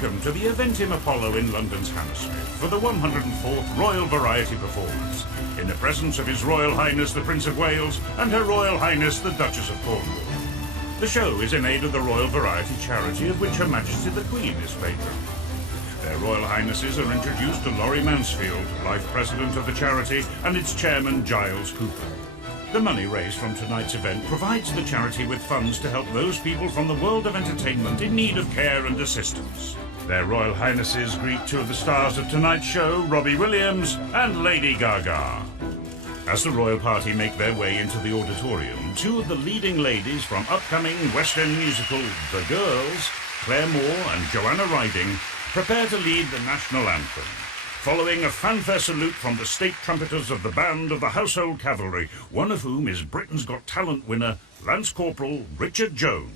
Welcome to the Eventim Apollo in London's Hammersmith for the 104th Royal Variety Performance, in the presence of His Royal Highness the Prince of Wales and Her Royal Highness the Duchess of Cornwall. The show is in aid of the Royal Variety charity of which Her Majesty the Queen is patron. Their Royal Highnesses are introduced to Laurie Mansfield, Life President of the charity, and its Chairman Giles Cooper. The money raised from tonight's event provides the charity with funds to help those people from the world of entertainment in need of care and assistance. Their Royal Highnesses greet two of the stars of tonight's show, Robbie Williams and Lady Gaga. As the royal party make their way into the auditorium, two of the leading ladies from upcoming West End musical The Girls, Claire Moore and Joanna Riding, prepare to lead the national anthem, following a fanfare salute from the state trumpeters of the band of the Household Cavalry, one of whom is Britain's Got Talent winner, Lance Corporal Richard Jones.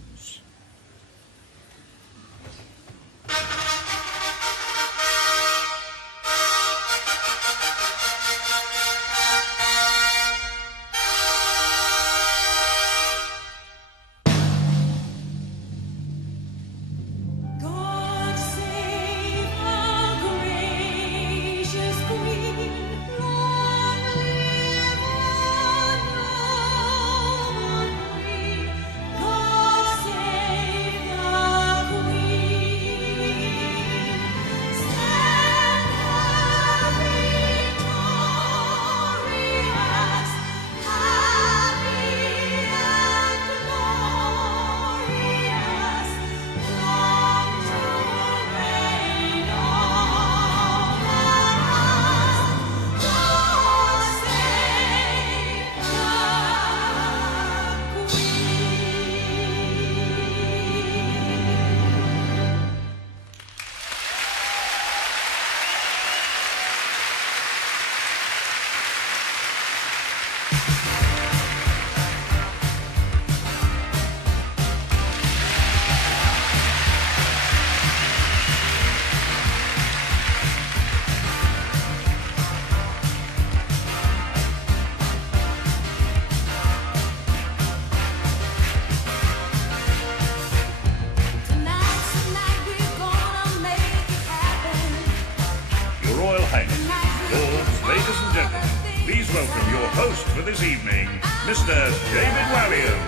This evening, Mr. David Walliam.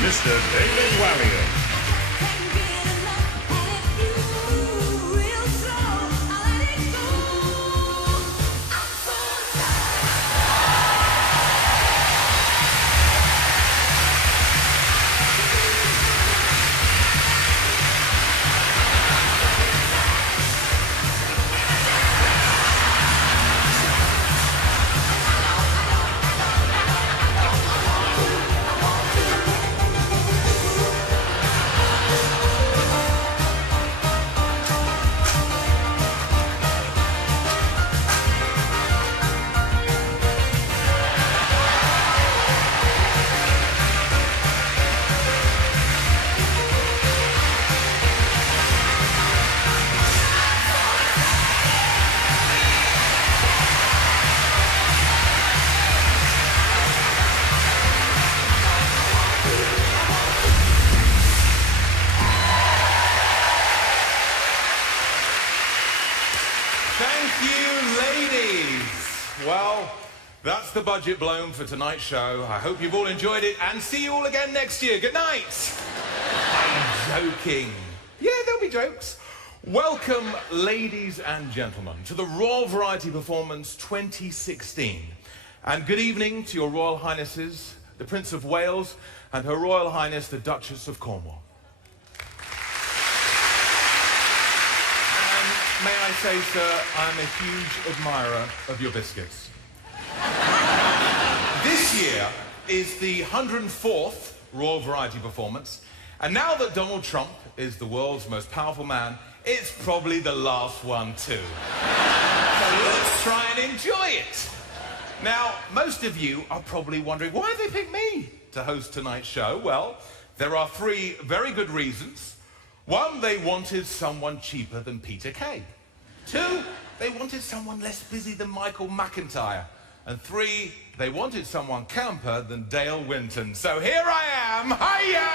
Mr. David Walliam. That's the budget blown for tonight's show. I hope you've all enjoyed it and see you all again next year. Good night. I'm joking. Yeah, there'll be jokes. Welcome, ladies and gentlemen, to the Royal Variety Performance 2016. And good evening to your Royal Highnesses, the Prince of Wales and Her Royal Highness, the Duchess of Cornwall. And may I say, sir, I'm a huge admirer of your biscuits. This year is the 104th Royal Variety Performance, and now that Donald Trump is the world's most powerful man, it's probably the last one too. So let's try and enjoy it. Now, most of you are probably wondering, why they picked me to host tonight's show? Well, there are three very good reasons. One, they wanted someone cheaper than Peter Kay. Two, they wanted someone less busy than Michael McIntyre. And 3, they wanted someone camper than Dale Winton. So here I am, hiya!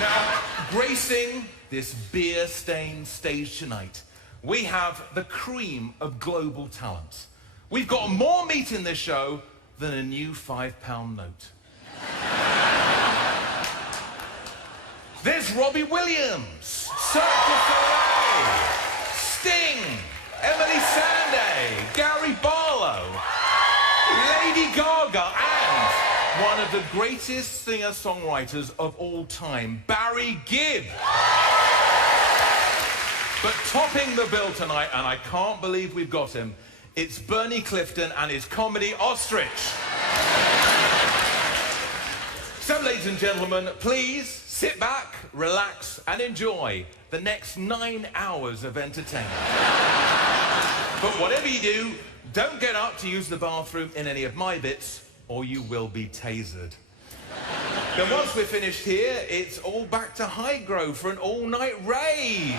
Now, gracing this beer-stained stage tonight, we have the cream of global talent. We've got more meat in this show than a new £5 note. There's Robbie Williams, Cirque du Soleil, Sting, Emeli, Sandé, Gary Barlow, Lady Gaga, and one of the greatest singer-songwriters of all time, Barry Gibb. But topping the bill tonight, and I can't believe we've got him, it's Bernie Clifton and his comedy Ostrich. So, ladies and gentlemen, please sit back, relax, and enjoy the next 9 hours of entertainment. But whatever you do, don't get up to use the bathroom in any of my bits, or you will be tasered. Then once we're finished here, it's all back to Highgrove for an all-night rave.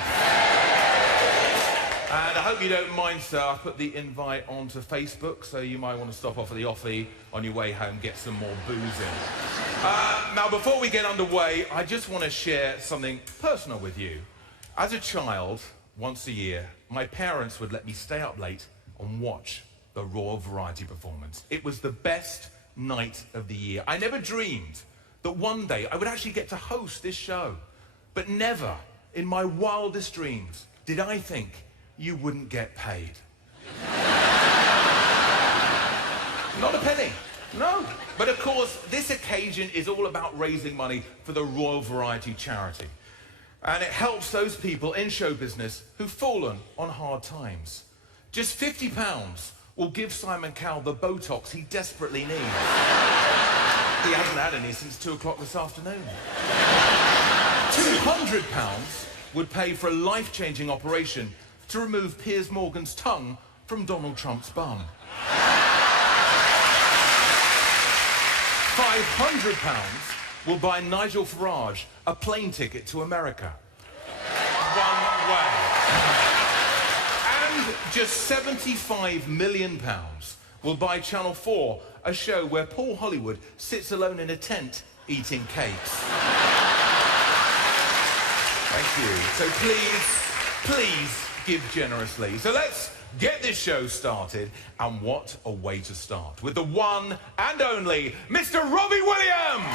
And I hope you don't mind, sir, I put the invite onto Facebook, so you might want to stop off at the offie on your way home, get some more booze in. Now, before we get underway, I just want to share something personal with you. As a child, once a year, my parents would let me stay up late and watch the Royal Variety performance. It was the best night of the year. I never dreamed that one day I would actually get to host this show. But never, in my wildest dreams, did I think you wouldn't get paid. Not a penny, no. But of course, this occasion is all about raising money for the Royal Variety charity. And it helps those people in show business who've fallen on hard times. Just £50 will give Simon Cowell the Botox he desperately needs. He hasn't had any since 2 o'clock this afternoon. £200 would pay for a life-changing operation to remove Piers Morgan's tongue from Donald Trump's bum. £500 will buy Nigel Farage a plane ticket to America. One way. And just £75 million will buy Channel 4 a show where Paul Hollywood sits alone in a tent eating cakes. Thank you. So please give generously. So let's get this show started. And what a way to start. With the one and only Mr. Robbie Williams!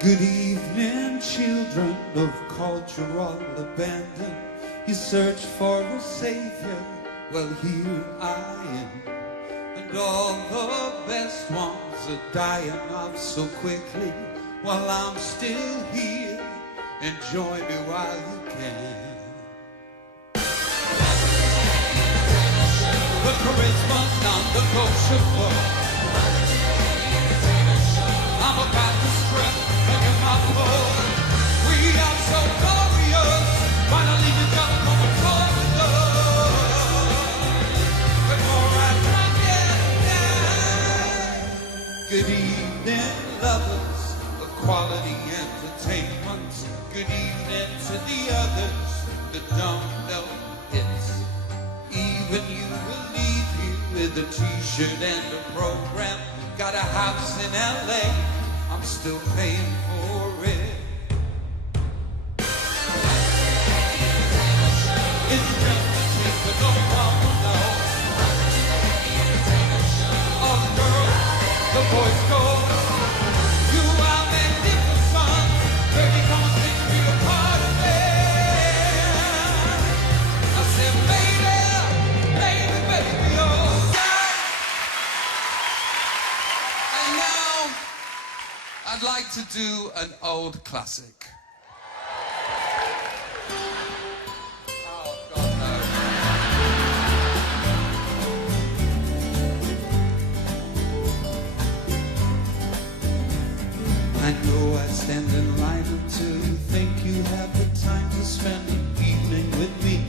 Good evening, children of cultural abandon. You search for a savior, well here I am. And all the best ones are dying off so quickly. While I'm still here, enjoy me while you can. The charisma's non-negotiable. I'm about to strip. We are so glorious, finally we got coming forward. Before I drop it down. Good evening, lovers of quality entertainment. Good evening to the others that don't know hits. Even you will leave here with a t-shirt and a program. Got a house in LA, I'm still paying for it. voice goes. You are magnificent. Baby, come and sing me a part of it. I said, baby, baby, baby, oh God. And now, I'd like to do an old classic. I know I stand in line until you think you have the time to spend an evening with me.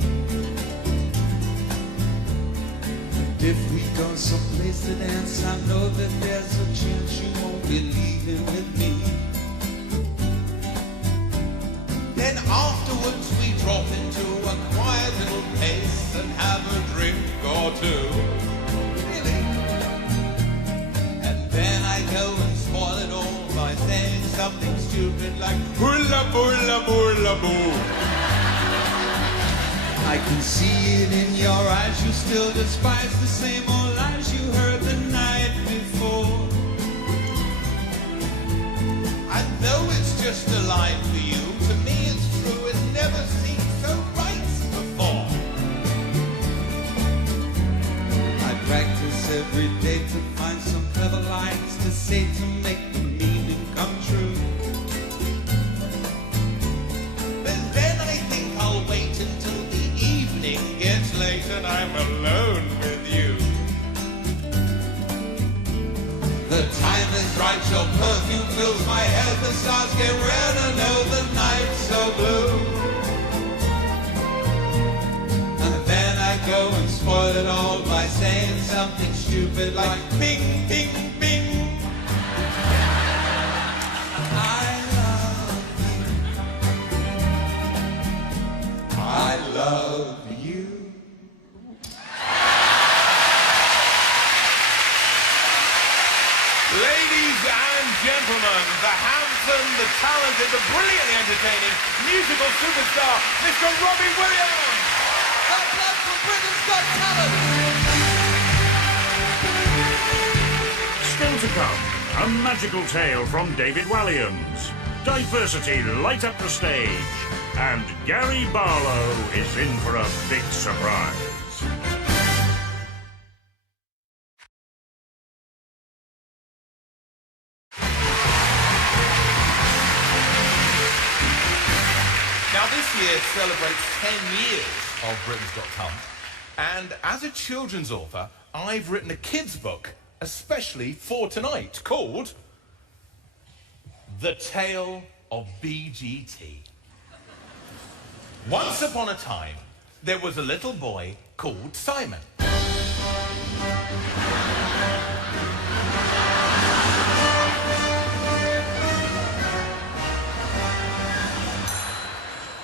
And if we go someplace to dance, I know that there's a chance you won't be leaving with me. Then afterwards we drop into a quiet little place and have a drink or two. Really? And then I go and spoil it all by saying something stupid like hula bula bula boo. I can see it in your eyes, you still despise the same old lies you heard the night before. And though it's just a lie for you, to me it's true, it never seemed so right before. I practice every day to find some clever lines to say to make the meaning come true. But then I think I'll wait until the evening gets late and I'm alone with you. The time is right, your perfume fills my head, the stars get red and oh, the night's so blue. And then I go and spoil it all by saying something stupid like bing, bing, bing. I love you. Ladies and gentlemen, the handsome, the talented, the brilliantly entertaining musical superstar, Mr. Robbie Williams! The blood for Britain's Got Talent! Still to come, a magical tale from David Walliams. Diversity light up the stage. And Gary Barlow is in for a big surprise. Now this year celebrates 10 years of Britain's Got Talent. And as a children's author, I've written a kids' book, especially for tonight, called The Tale of BGT. Once upon a time, there was a little boy called Simon.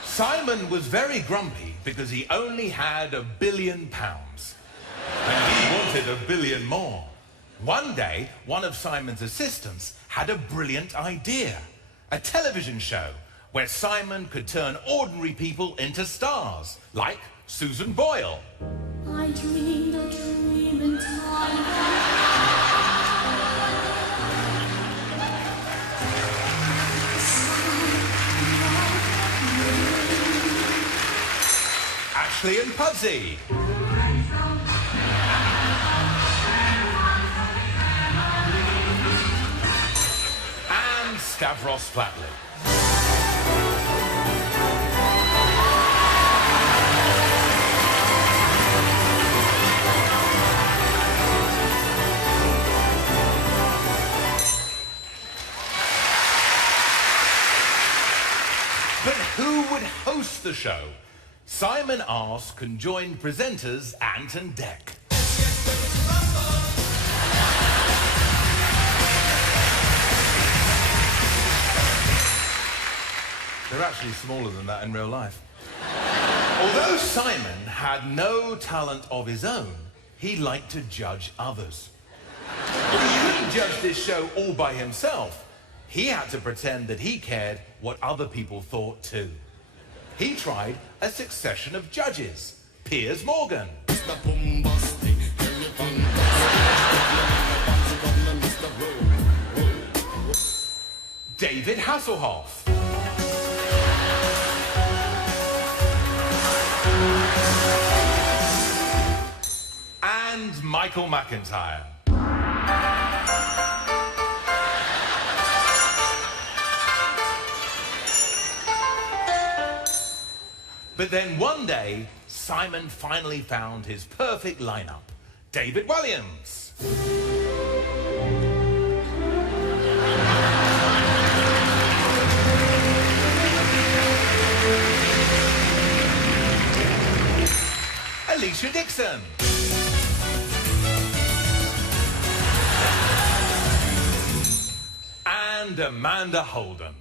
Simon was very grumpy because he only had £1 billion. And he wanted £1 billion more. One day, one of Simon's assistants had a brilliant idea. A television show where Simon could turn ordinary people into stars, like Susan Boyle. I dreamed a dream in time. Ashley and Pudsey. And Stavros Flatley. But who would host the show? Simon asked conjoined presenters Ant and Dec. They're actually smaller than that in real life. Although Simon had no talent of his own, he liked to judge others. But he couldn't judge this show all by himself. He had to pretend that he cared what other people thought too. He tried a succession of judges. Piers Morgan. David Hasselhoff. And Michael McIntyre. But then one day, Simon finally found his perfect lineup. David Williams. Alicia Dixon. And Amanda Holden.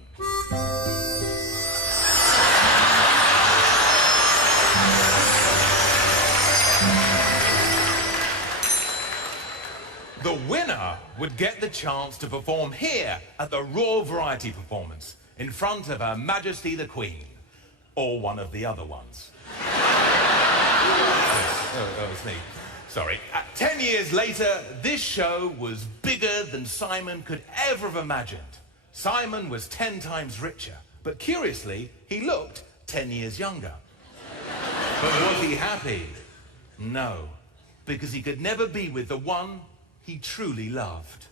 The winner would get the chance to perform here at the Royal Variety Performance in front of Her Majesty the Queen, or one of the other ones. Oh, it's me. Sorry. 10 years later, this show was bigger than Simon could ever have imagined. Simon was 10 times richer, but curiously, he looked 10 years younger. But was he happy? No, because he could never be with the one he truly loved.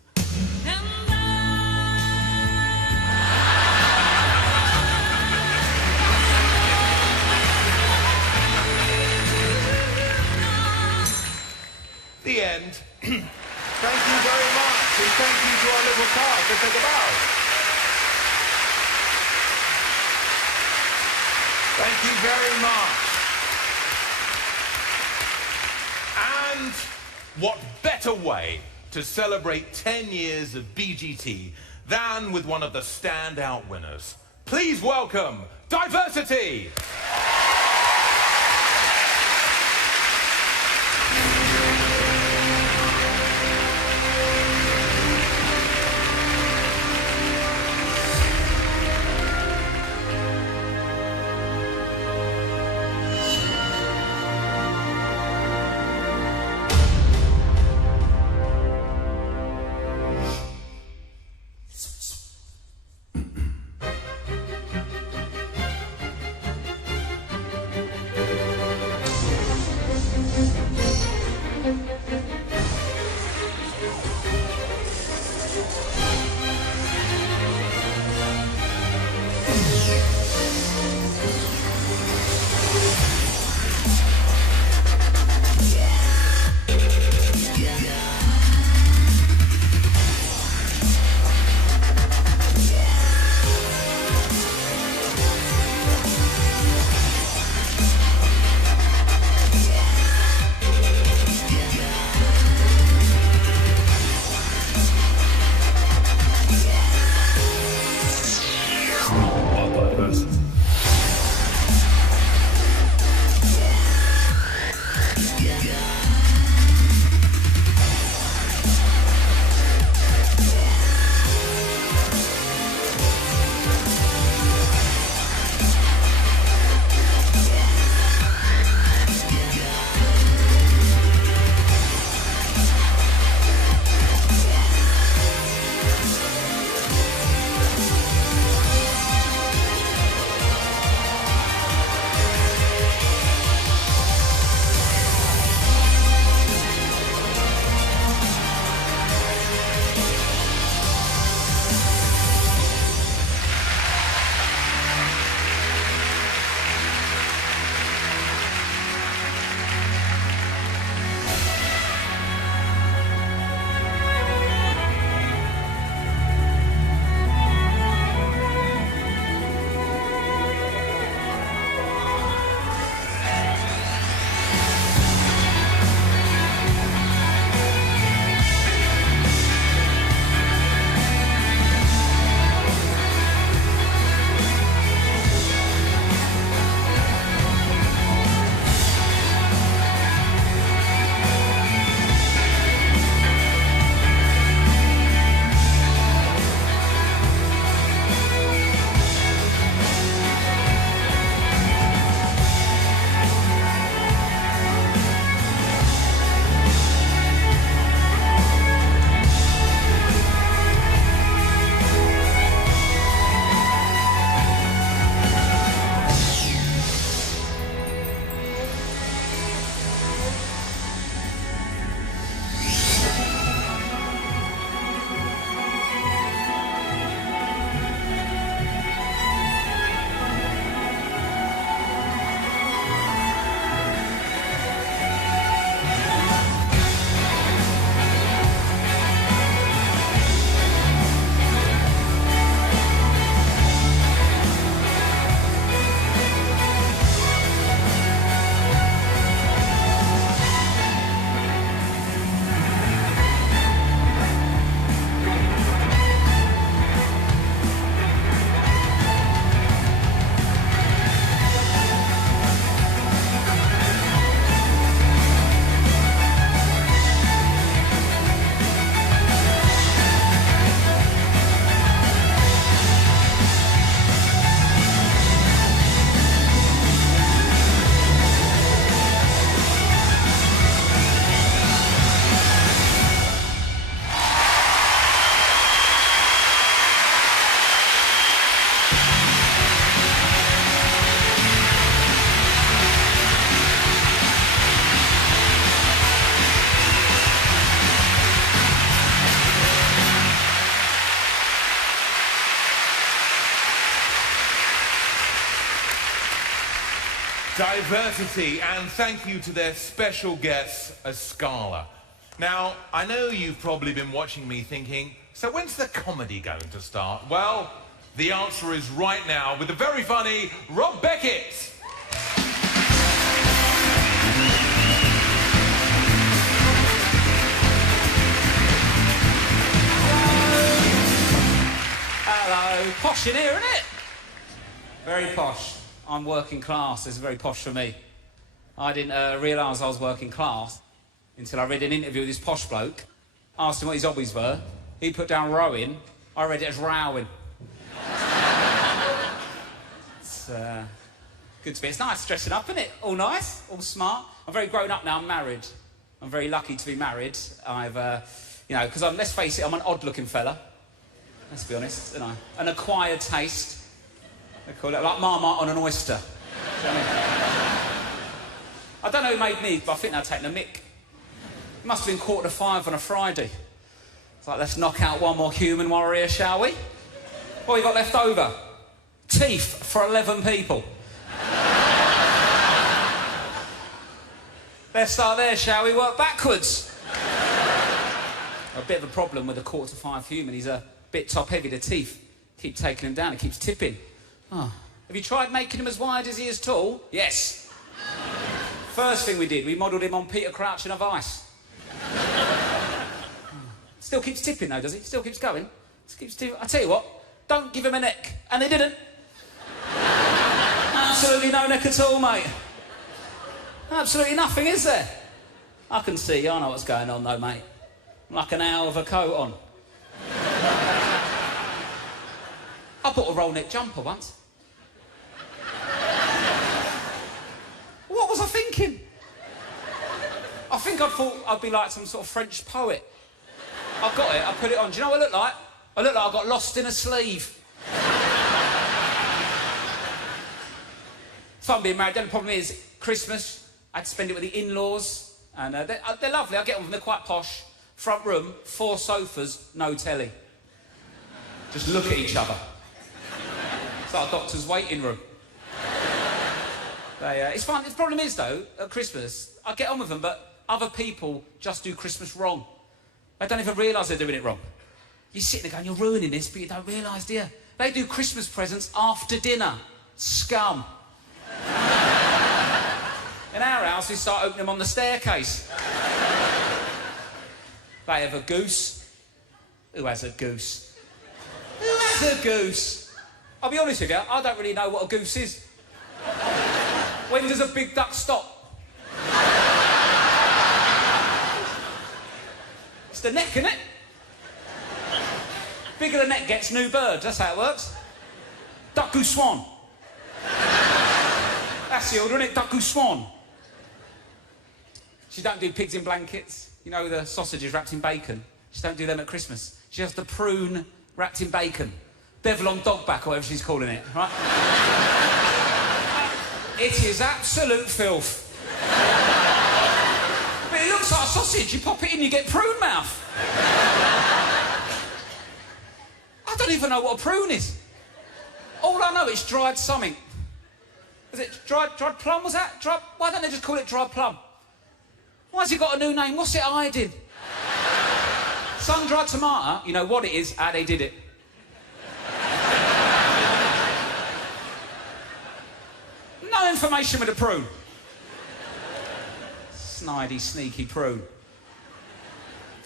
The end. Thank you very much, and thank you to our little cast. Let's take a bow. Thank you very much. And what better way to celebrate 10 years of BGT than with one of the standout winners. Please welcome Diversity! diversity, and thank you to their special guests, Escala. Now, I know you've probably been watching me thinking, so when's the comedy going to start? Well, the answer is right now with the very funny Rob Beckett. Hello. Posh in here, isn't it? Very posh. I'm working class. It's very posh for me. I didn't realise I was working class until I read an interview with this posh bloke. Asked him what his hobbies were. He put down rowing. I read it as rowing. It's good to be. It's nice dressing up, isn't it? All nice, all smart. I'm very grown up now. I'm married. I'm very lucky to be married. I've, you know, because let's face it, I'm an odd-looking fella. Let's be honest, you know. An acquired taste. They call it like Marmite on an oyster. Do you know what I mean? I don't know who made me, but I think they're taking a mick. It must have been 5:45 on a Friday. It's like, let's knock out one more human warrior, shall we? What have we got left over? Teeth for 11 people. Let's start there, shall we? Work backwards. A bit of a problem with the 5:45 human. He's a bit top-heavy, the teeth. Keep taking him down, he keeps tipping. Oh. Have you tried making him as wide as he is tall? Yes. First thing we did, we modelled him on Peter Crouch in a vice. Still keeps tipping though, does he? Still keeps going. Still keeps tipping. I tell you what, don't give him a neck. And they didn't. Absolutely no neck at all, mate. Absolutely nothing, is there? I can see, I know what's going on though, mate. I'm like an owl with a coat on. I bought a roll neck jumper once. What was I thinking? I think I thought I'd be like some sort of French poet. I got it, I put it on. Do you know what I look like? I look like I got lost in a sleeve. Fun being married. The only problem is, Christmas, I had to spend it with the in-laws. And they're lovely, I get on with them, they're quite posh. Front room, 4 sofas, no telly. Just look at each other. It's like a doctor's waiting room. It's fun. The problem is, though, at Christmas, I get on with them, but other people just do Christmas wrong. They don't even realise they're doing it wrong. You're sitting there going, you're ruining this, but you don't realise, do you? They do Christmas presents after dinner. Scum. In our house, we start opening them on the staircase. They have a goose. Who has a goose? Who has a goose? I'll be honest with you, I don't really know what a goose is. When does a big duck stop? It's the neck, isn't it? Bigger the neck gets, new bird. That's how it works. Duck, goose, swan. That's the order, isn't it? Duck, goose, swan. She don't do pigs in blankets. You know, the sausages wrapped in bacon. She don't do them at Christmas. She has the prune wrapped in bacon. Devil on dog back, or whatever she's calling it, right? It is absolute filth. But it looks like a sausage. You pop it in, you get prune mouth. I don't even know what a prune is. All I know is dried something. Is it dried plum, was that? Why don't they just call it dried plum? Why has it got a new name? What's it hiding? Sun-dried tomato, you know what it is, how they did it. No information with a prune. Snidey, sneaky prune.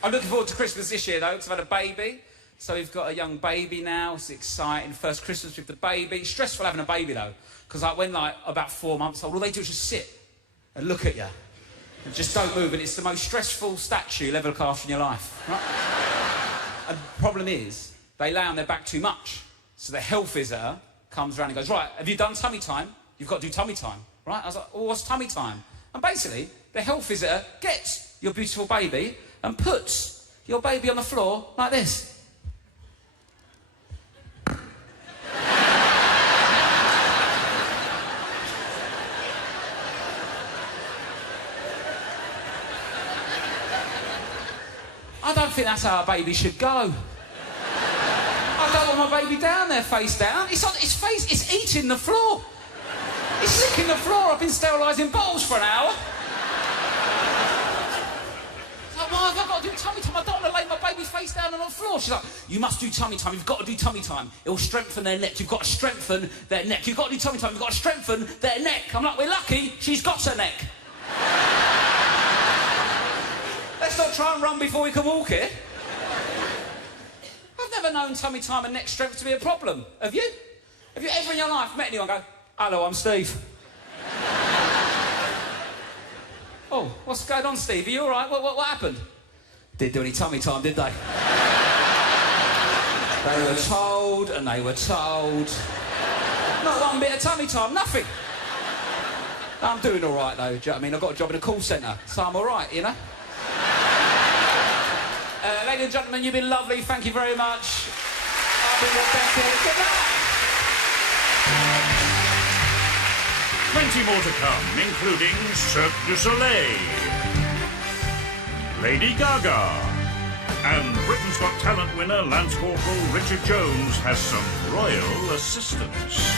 I'm looking forward to Christmas this year, though, because I've had a baby. So we've got a young baby now. It's exciting. First Christmas with the baby. It's stressful having a baby, though, because when about 4 months old, all they do is just sit and look at you. And just don't move, and it's the most stressful statue you'll ever look after in your life. Right? And the problem is, they lay on their back too much. So the health visitor comes around and goes, right, have you done tummy time? You've got to do tummy time, right? I was like, well, what's tummy time? And basically, the health visitor gets your beautiful baby and puts your baby on the floor like this. I don't think that's how a baby should go. I don't want my baby down there, face down. It's on its face, it's eating the floor. He's licking the floor. I've been sterilising bottles for an hour. Like, why have I got to do tummy time? I don't want to lay my baby's face down on the floor. She's like, you must do tummy time. You've got to do tummy time. It will strengthen their neck. You've got to strengthen their neck. You've got to do tummy time. You've got to strengthen their neck. I'm like, we're lucky she's got her neck. Let's not try and run before we can walk here. I've never known tummy time and neck strength to be a problem. Have you? Have you ever in your life met anyone go, hello, I'm Steve? Oh, what's going on, Steve? Are you all right? What happened? Didn't do any tummy time, did they? They were told, and they were told. Not one bit of tummy time, nothing. I'm doing all right, though. Do you know what I mean? I've got a job in a call centre, so I'm all right, you know? Ladies and gentlemen, you've been lovely. Thank you very much. I'll be your Beckett. Good night. Plenty more to come, including Cirque du Soleil, Lady Gaga, and Britain's Got Talent winner Lance Corporal Richard Jones has some royal assistance.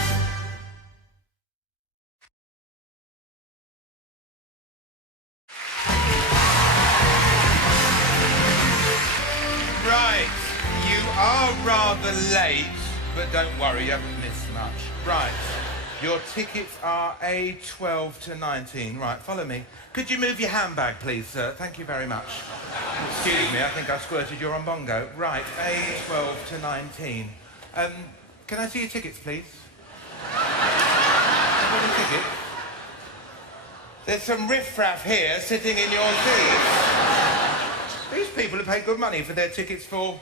Right, you are rather late, but don't worry, you haven't missed much. Right, your tickets are A12 to 19. Right, follow me. Could you move your handbag, please, sir? Thank you very much. Excuse me, I think I squirted your umbongo. Right, A12 to 19. Can I see your tickets, please? Any tickets? There's some riffraff here sitting in your seats. These people have paid good money for their tickets for...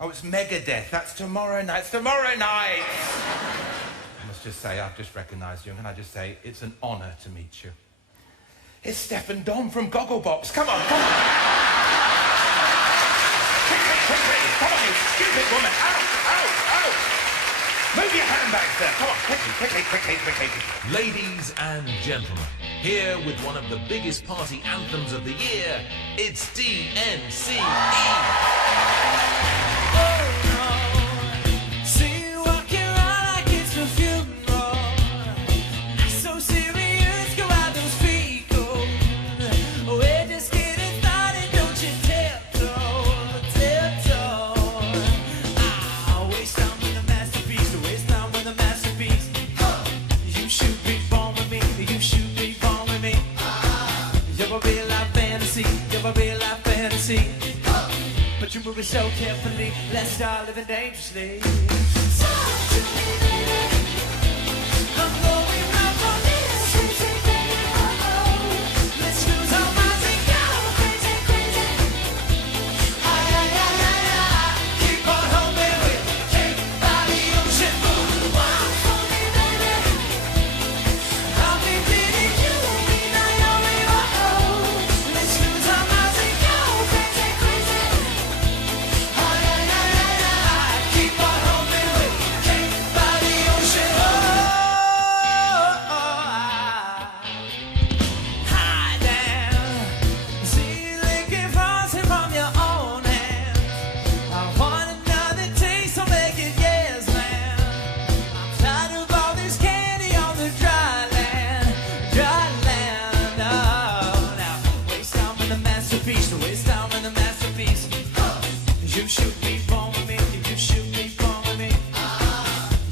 Oh, it's Megadeth. That's tomorrow night. It's tomorrow night! I must just say, I've just recognised you, and can I just say, it's an honour to meet you. It's Steph Dom from Gogglebox. Come on, come on! Quickly! Come on, you stupid woman! Ow! Move your handbags there! Come on, quickly! Ladies and gentlemen, here with one of the biggest party anthems of the year, it's DNCE. But you move it so carefully, let's start living dangerously. Talk to me, baby. I'm going out for this crazy, baby. Oh, let's lose our minds and go crazy, crazy. Ay. Keep on hoping we'll take by the ocean. Walk for me, baby. I'll be leading you, Me, Naomi, oh. Let's lose our minds and go crazy, crazy. keep on hoping we'll take by the ocean. High down, see licking frosting from your own hands. I want another taste, so make it yes, man. I'm tired of all this candy on the dry land. Oh, now waste time with the masterpiece, waste time with the masterpiece. You shoot me, born with me. You shoot me, born with me.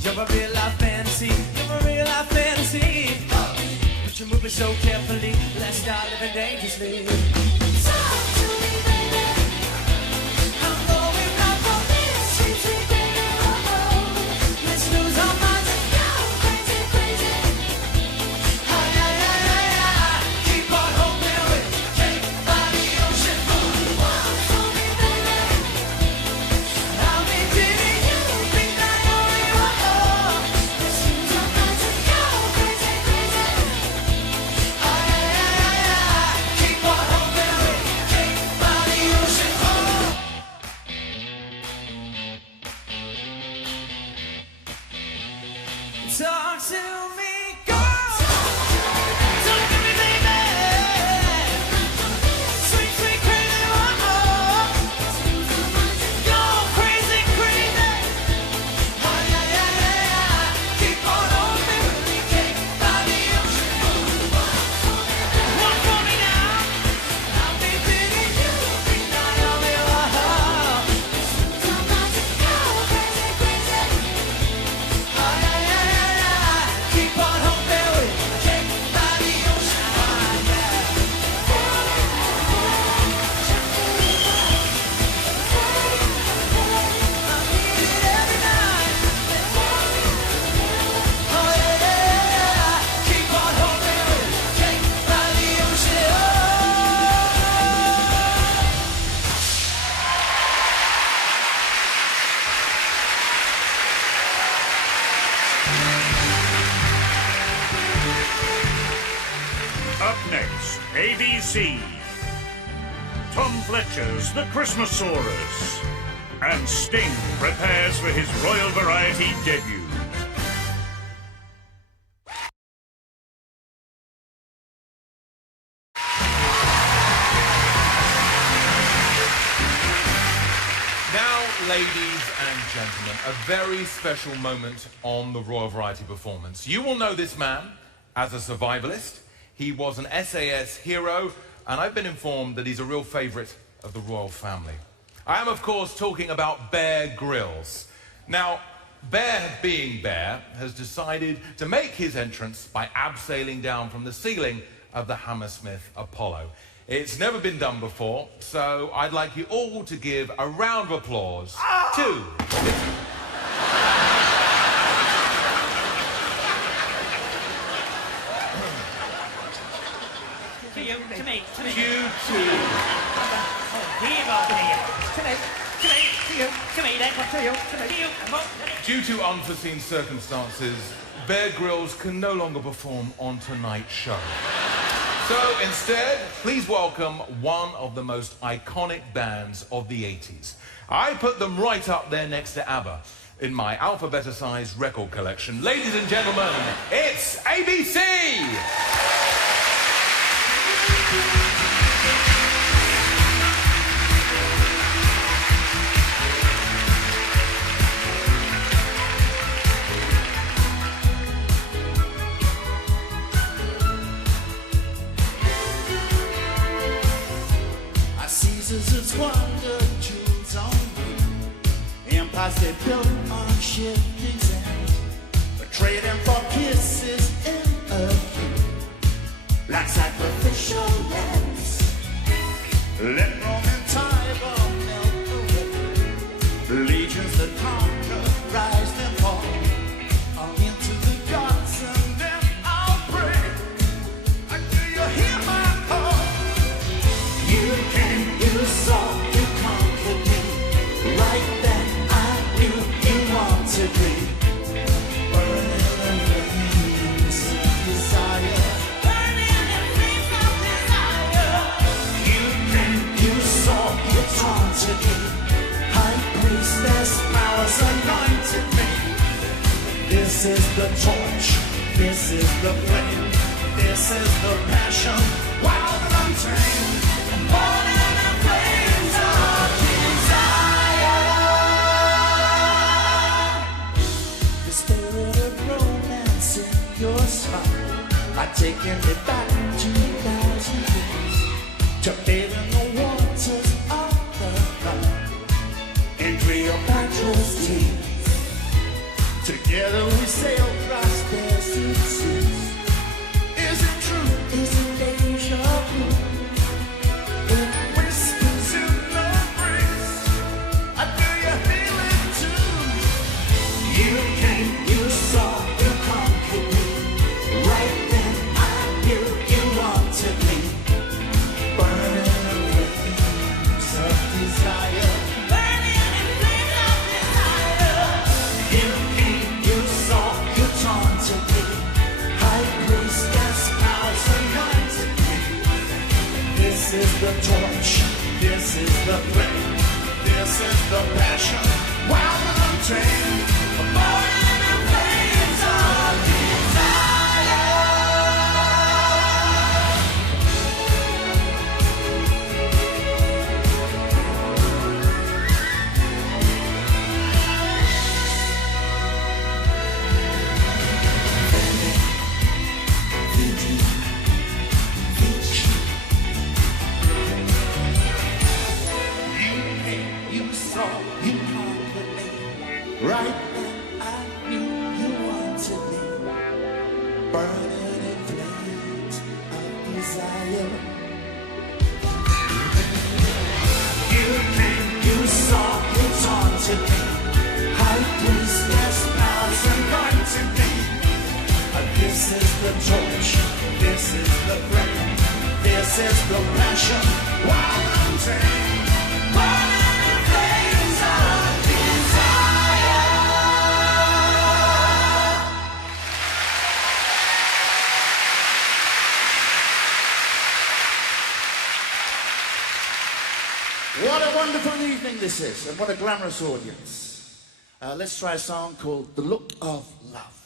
You're a real life fantasy. You're a real life fantasy. But you're moving so carefully. Let's start living dangerously. Talk to me, baby. I'm going out for this crazy, baby. Oh, let's lose our minds and go crazy, crazy. Ay. Keep on hoping we'll take by the ocean. Walk for me, baby. I'll be digging you, be Naomi, oh. Let's lose our minds and go crazy, crazy. Ay. Keep on hoping we'll take by the ocean. Talk to me, girl. Talk to me, baby. Sweet, sweet, crazy, oh. Go crazy, crazy. Ay. Keep on hoping we'll take by the Up next, ABC. Tom Fletcher's The Christmasaurus. And Sting prepares for his Royal Variety debut. Now, ladies and gentlemen, a very special moment on the Royal Variety performance. You will know this man as a survivalist. He was an SAS hero, and I've been informed that he's a real favourite of the royal family. I am, of course, talking about Bear Grylls. Now, Bear, being Bear, has decided to make his entrance by abseiling down from the ceiling of the Hammersmith Apollo. It's never been done before, so I'd like you all to give a round of applause to... To you, to me, to me. You two. Due to unforeseen circumstances, Bear Grylls can no longer perform on tonight's show. So instead, please welcome one of the most iconic bands of the 80s. I put them right up there next to ABBA in my alphabet-sized record collection. Ladies and gentlemen, it's ABC! Empires they built on shifting sand, but trading for kisses in a few, like sacrificial lambs. Let Roman Tiber melt away, legions that conquer, rise and fall, on into the gods and then I'll pray. Do you hear my call? You came, you saw, you conquered me, right then. To be burning in flames of desire, burning in flames of desire. You came, you saw, you taunted me. High priestess powers anointed me. This is the torch, this is the flame, this is the passion, wild and untamed, burning in flames of desire. Spirit of romance in your smile, I've taken it back 2,000 years to bathe in the waters of the Nile in Cleopatra's tears. Together we sail across desert seas. Is it true? Is it deja vu? It whispers in the breeze. Do you feel it too? You came, you saw, you conquered me. Right then I knew you wanted me. Burning in flames of desire. Burning in flames of desire. You came, you saw, you taunted me. High priestess powers anointed me. This is the torch, this is the flame, this is the passion, wild and untamed. Burning in flames of You came, you saw, you conquered me. Right then I knew you wanted me. Burning in flames of desire. You came, you saw, you taunted me. High priestess powers anointed me. This is the torch, this is the flame, this is the passion, wild and untamed. Burning in flames of desire. evening this is, and what a glamorous audience. Let's try a song called The Look of Love.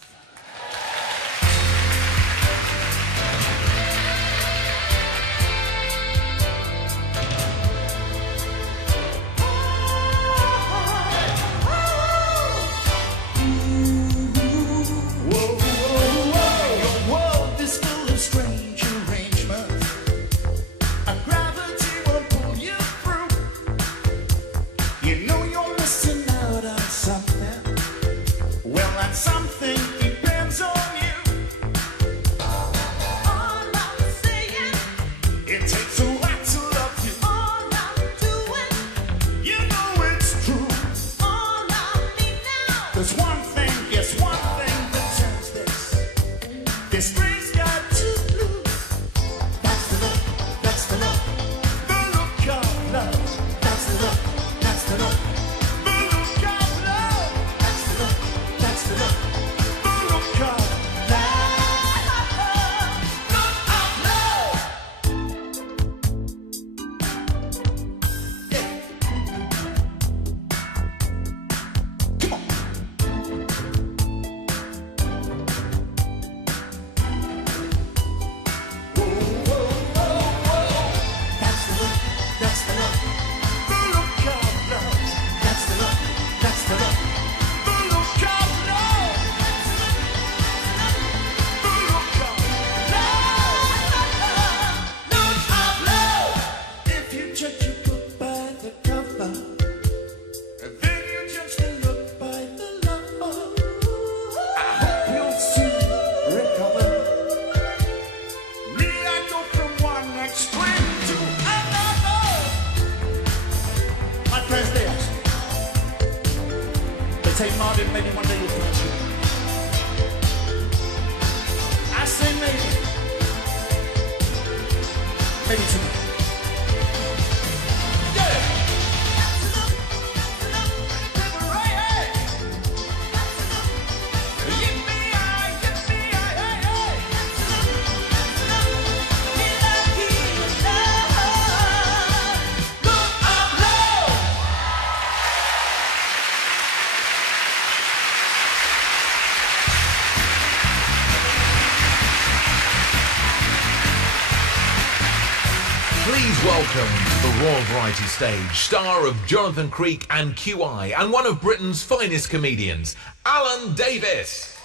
Variety stage, star of Jonathan Creek and QI, and one of Britain's finest comedians, Alan Davies.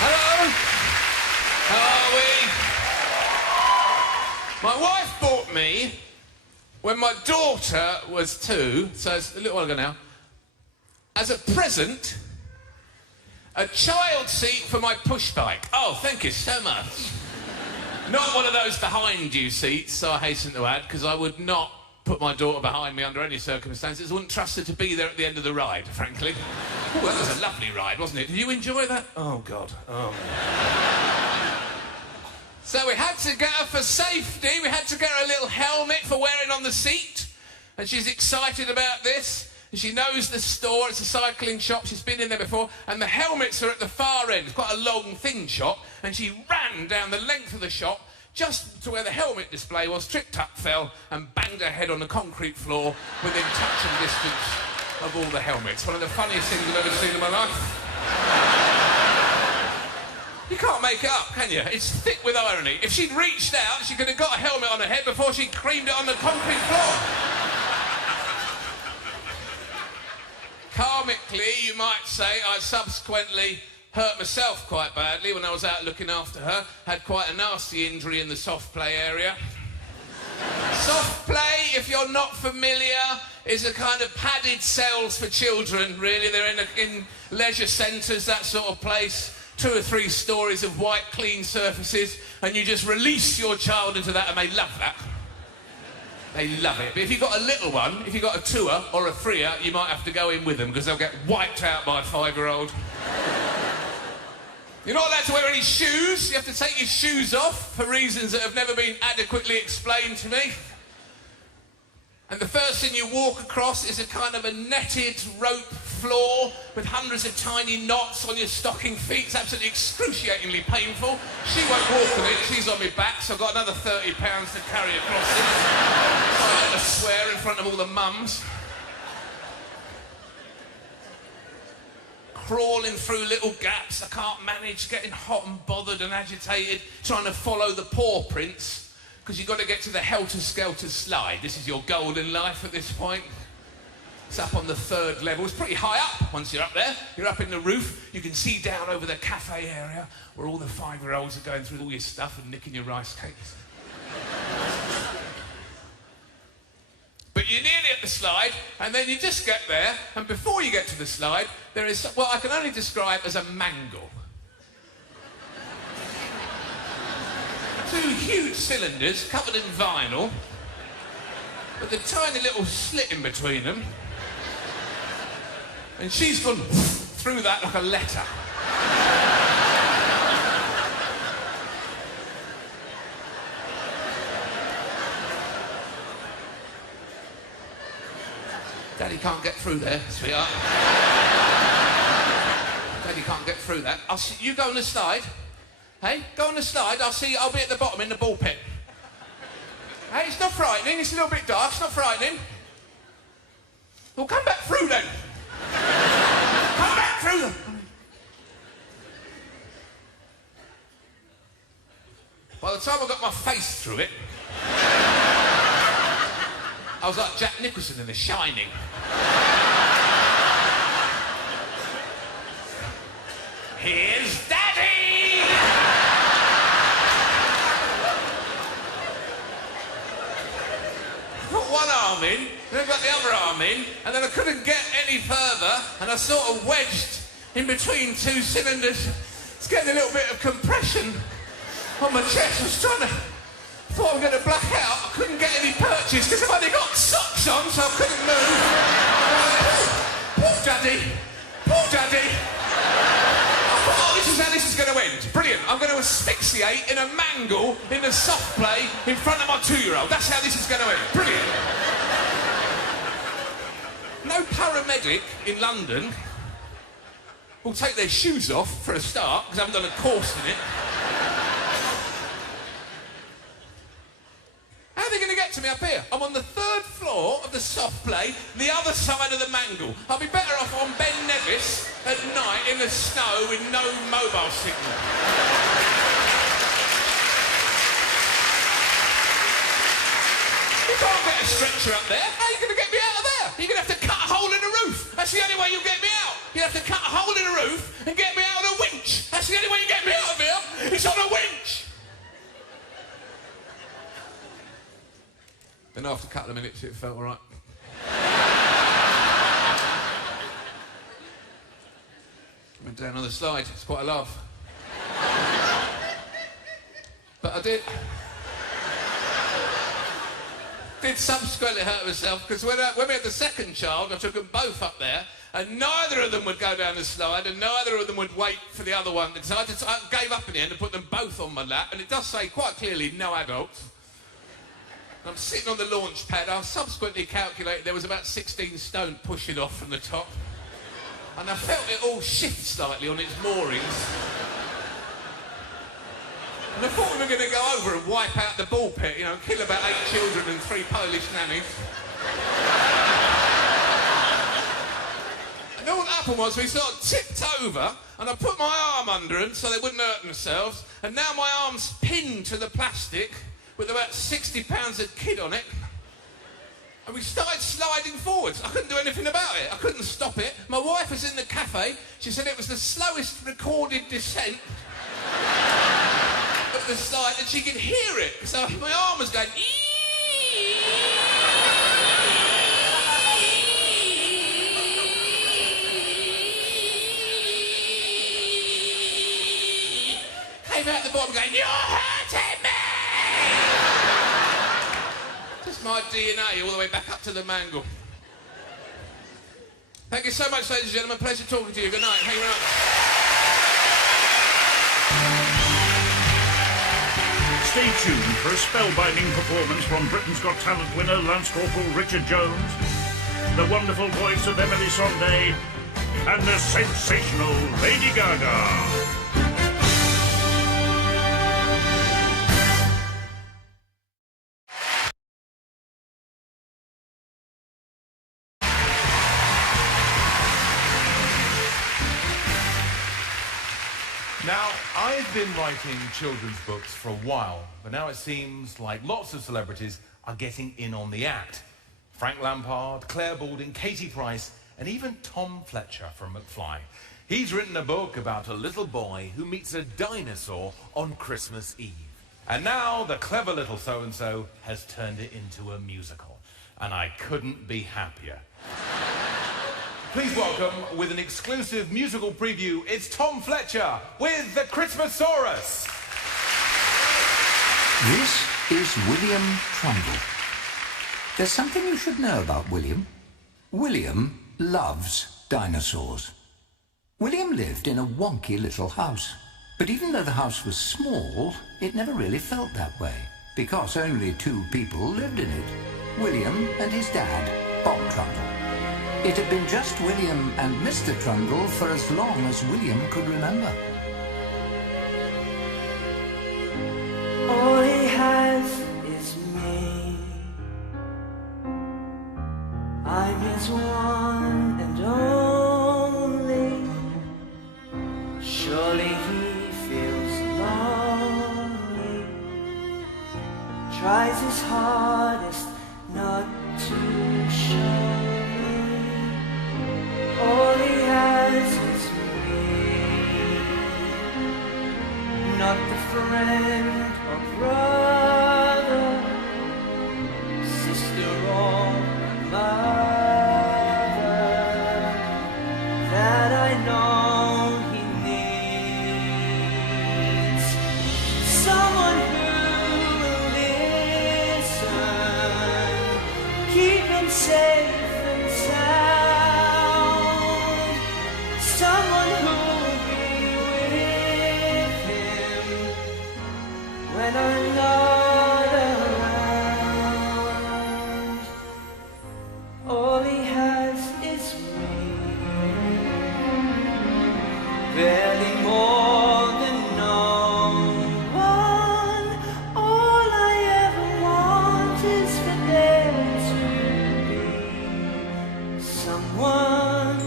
Hello? How are we? My wife bought me, when my daughter was 2, so it's a little while ago now, as a present, a child seat for my push bike. Oh, thank you so much. Not one of those behind you seats, so I hasten to add, because I would not put my daughter behind me under any circumstances. I wouldn't trust her to be there at the end of the ride, frankly. Oh, that was a lovely ride, wasn't it? Did you enjoy that? Oh, God. Oh. So we had to get her for safety. We had to get her a little helmet for wearing on the seat. And she's excited about this. She knows the store, it's a cycling shop, she's been in there before, and the helmets are at the far end. It's quite a long, thin shop, and she ran down the length of the shop just to where the helmet display was, tripped up, fell, and banged her head on the concrete floor within touching distance of all the helmets. One of the funniest things I've ever seen in my life. You can't make it up, can you? It's thick with irony. If she'd reached out, she could have got a helmet on her head before she creamed it on the concrete floor. Karmically, you might say, I subsequently hurt myself quite badly when I was out looking after her. Had quite a nasty injury in the soft play area. Soft play, if you're not familiar, is a kind of padded cells for children, really. They're in leisure centres, that sort of place. 2 or 3 stories of white, clean surfaces, and you just release your child into that, and they love that. They love it. But if you've got a little one, if you've got a 2-er or a 3-er, you might have to go in with them because they'll get wiped out by a 5-year-old. You're not allowed to wear any shoes. You have to take your shoes off for reasons that have never been adequately explained to me. And the first thing you walk across is a kind of a netted rope floor with hundreds of tiny knots on your stocking feet. It's absolutely excruciatingly painful. She won't walk on it, she's on my back, so I've got another 30 pounds to carry across it. I had to swear in front of all the mums. Crawling through little gaps, I can't manage, getting hot and bothered and agitated, trying to follow the paw prints, because you've got to get to the helter-skelter slide. This is your goal in life at this point. It's up on the 3rd level. It's pretty high up once you're up there. You're up in the roof. You can see down over the cafe area where all the 5-year-olds are going through all your stuff and nicking your rice cakes. But you're nearly at the slide, and then you just get there, and before you get to the slide, there is what I can only describe as a mangle. 2 huge cylinders covered in vinyl, with a tiny little slit in between them. And she's gone through that like a letter. Daddy can't get through there, sweetheart. Daddy can't get through that. I'll see you go on the slide. Hey, go on the slide. I'll be at the bottom in the ball pit. Hey, it's not frightening. It's a little bit dark. It's not frightening. Well, come back through then. Come back through them. By the time I got my face through it, I was like Jack Nicholson in The Shining. Here's Daddy! Put one arm in, then I got the other arm in, and then I couldn't get any further, and I sort of wedged in between 2 cylinders. It's getting a little bit of compression on my chest. I was trying to... thought I was going to black out. I couldn't get any purchase because I've only got socks on, so I couldn't move. Poor Daddy. Poor Daddy. I thought, oh, this is how this is going to end. Brilliant. I'm going to asphyxiate in a mangle in the soft play in front of my 2-year-old. That's how this is going to end. Brilliant. No paramedic in London will take their shoes off for a start because I haven't done a course in it. How are they going to get to me up here? I'm on the 3rd floor of the soft play, the other side of the mangle. I'll be better off on Ben Nevis at night in the snow with no mobile signal. You can't get a stretcher up there. How are you going to get me out of there? You're going to have to cut a hole in the roof. That's the only way you'll get me out. You have to cut a hole in the roof and get me out on a winch. That's the only way you get me out of here. It's on a winch. Then after a couple of minutes, it felt all right. Went down on the slide. It's quite a laugh. But I did subsequently hurt myself because when we had the 2nd child, I took them both up there, and neither of them would go down the slide, and neither of them would wait for the other one. So I gave up in the end and put them both on my lap, and it does say quite clearly, no adults. I'm sitting on the launch pad. I subsequently calculated there was about 16 stone pushing off from the top. And I felt it all shift slightly on its moorings. And I thought we were going to go over and wipe out the ball pit, you know, kill about 8 children and 3 Polish nannies. And all that happened was we sort of tipped over and I put my arm under them so they wouldn't hurt themselves. And now my arm's pinned to the plastic with about 60 pounds of kid on it. And we started sliding forwards. I couldn't do anything about it. I couldn't stop it. My wife was in the cafe. She said it was the slowest recorded descent of the slide, and she could hear it. So my arm was going... Came out the bottom going, "You're hurting me!" Just my DNA all the way back up to the mangle. Thank you so much, ladies and gentlemen. Pleasure talking to you. Good night. Thank you very much. Stay tuned for a spellbinding performance from Britain's Got Talent winner Lance Corporal Richard Jones, the wonderful voice of Emeli Sandé, and the sensational Lady Gaga. Now, I've been writing children's books for a while, but now it seems like lots of celebrities are getting in on the act. Frank Lampard, Claire Balding, Katie Price, and even Tom Fletcher from McFly. He's written a book about a little boy who meets a dinosaur on Christmas Eve. And now the clever little so-and-so has turned it into a musical. And I couldn't be happier. Please welcome, with an exclusive musical preview, it's Tom Fletcher with the Christmasaurus. This is William Trumbull. There's something you should know about William. William loves dinosaurs. William lived in a wonky little house. But even though the house was small, it never really felt that way, because only 2 people lived in it. William and his dad, Bob Trumbull. It had been just William and Mr. Trumbull for as long as William could remember. All he has is me. I'm his one and only. Surely he feels lonely. Tries his hardest not to show. All he has is me, not the friend or brother, sister or mother that I know he needs. Someone who will listen, keep him safe and sound. Someone who'll be with him when I'm not around. All he has is me, barely more than no one. All I ever want is for there to be someone.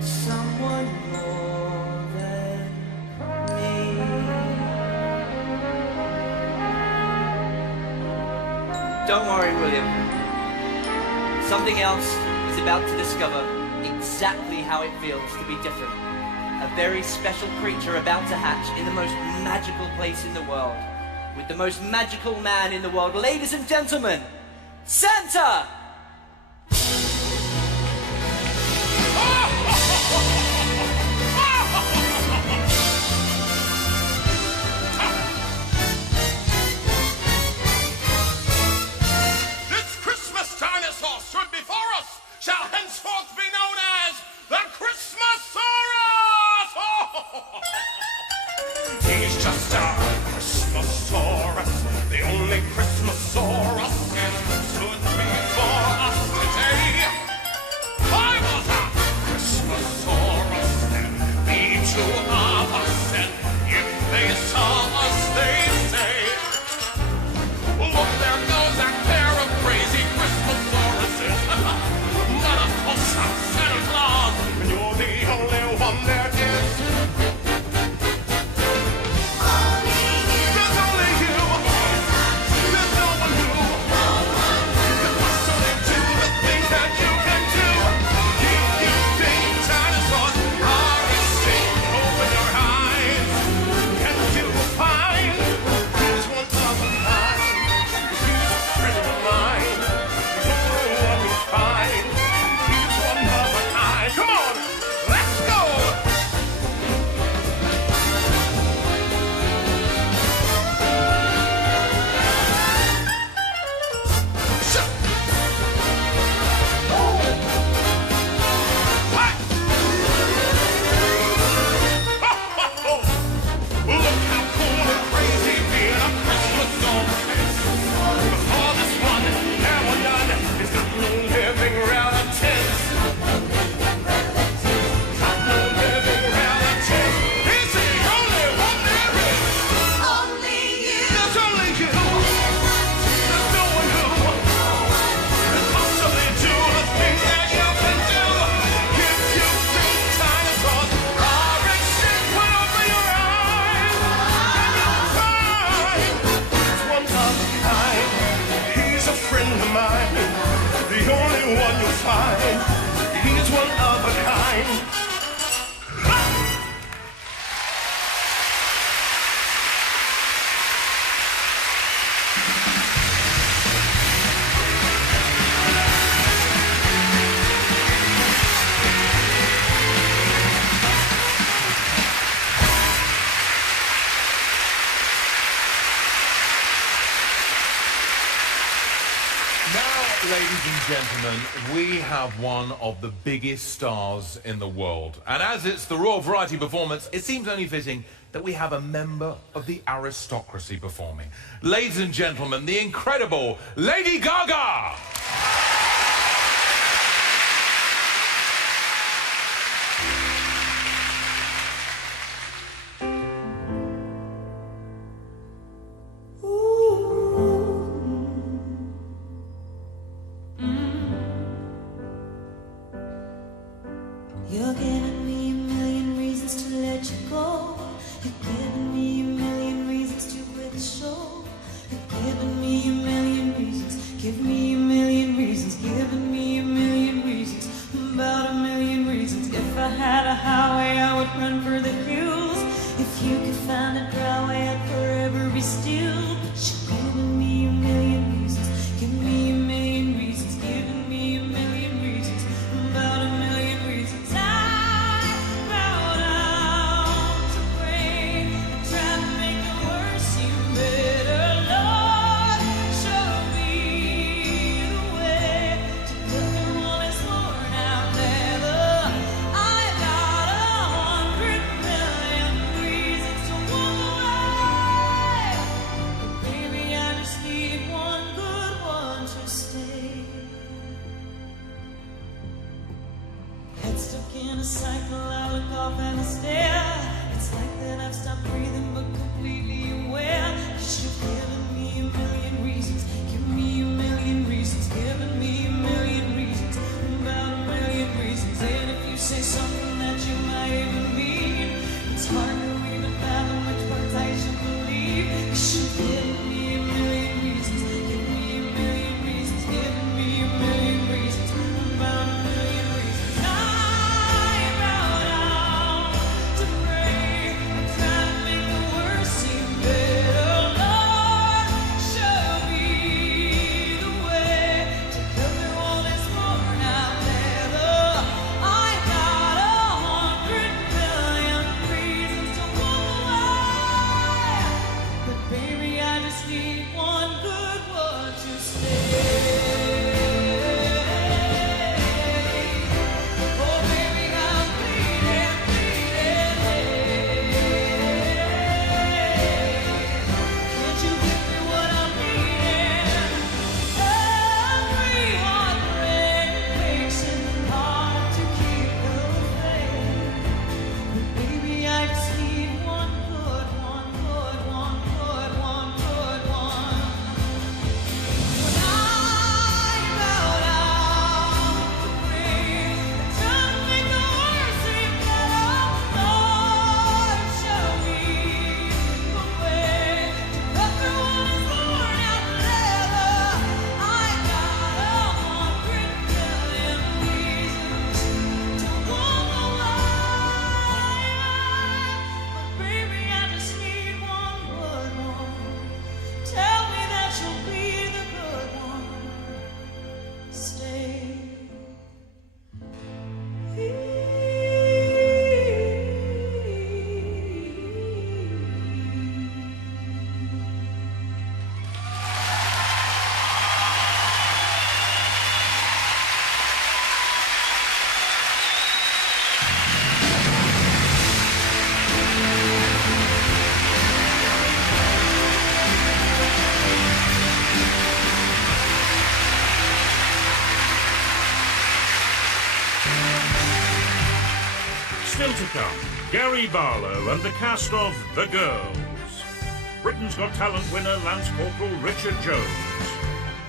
Someone more than me. Don't worry, William. Something else is about to discover exactly how it feels to be different. A very special creature about to hatch in the most magical place in the world, with the most magical man in the world. Ladies and gentlemen, Santa! Shall henceforth be known as the Christmasaurus! He's just a Christmasaurus, the only Christmasaurus in 2 and 3 and 4. one you'll find. He's one of a kind. Ladies and gentlemen, we have one of the biggest stars in the world. And as it's the Royal Variety Performance, it seems only fitting that we have a member of the aristocracy performing. Ladies and gentlemen, the incredible Lady Gaga! You're giving me a million reasons to let you go. You're giving me a million reasons to quit the show. You're giving me a million reasons. Give me a million reasons. Giving me a million reasons. About a million reasons. If I had a highway, I would run for the hills. If you could find a dry way, I'd forever be still. But you're giving me a million reasons. Give me a million reasons. Giving me a million reasons. About a million reasons. Still to come, Gary Barlow and the cast of The Girls. Britain's Got Talent winner Lance Corporal Richard Jones.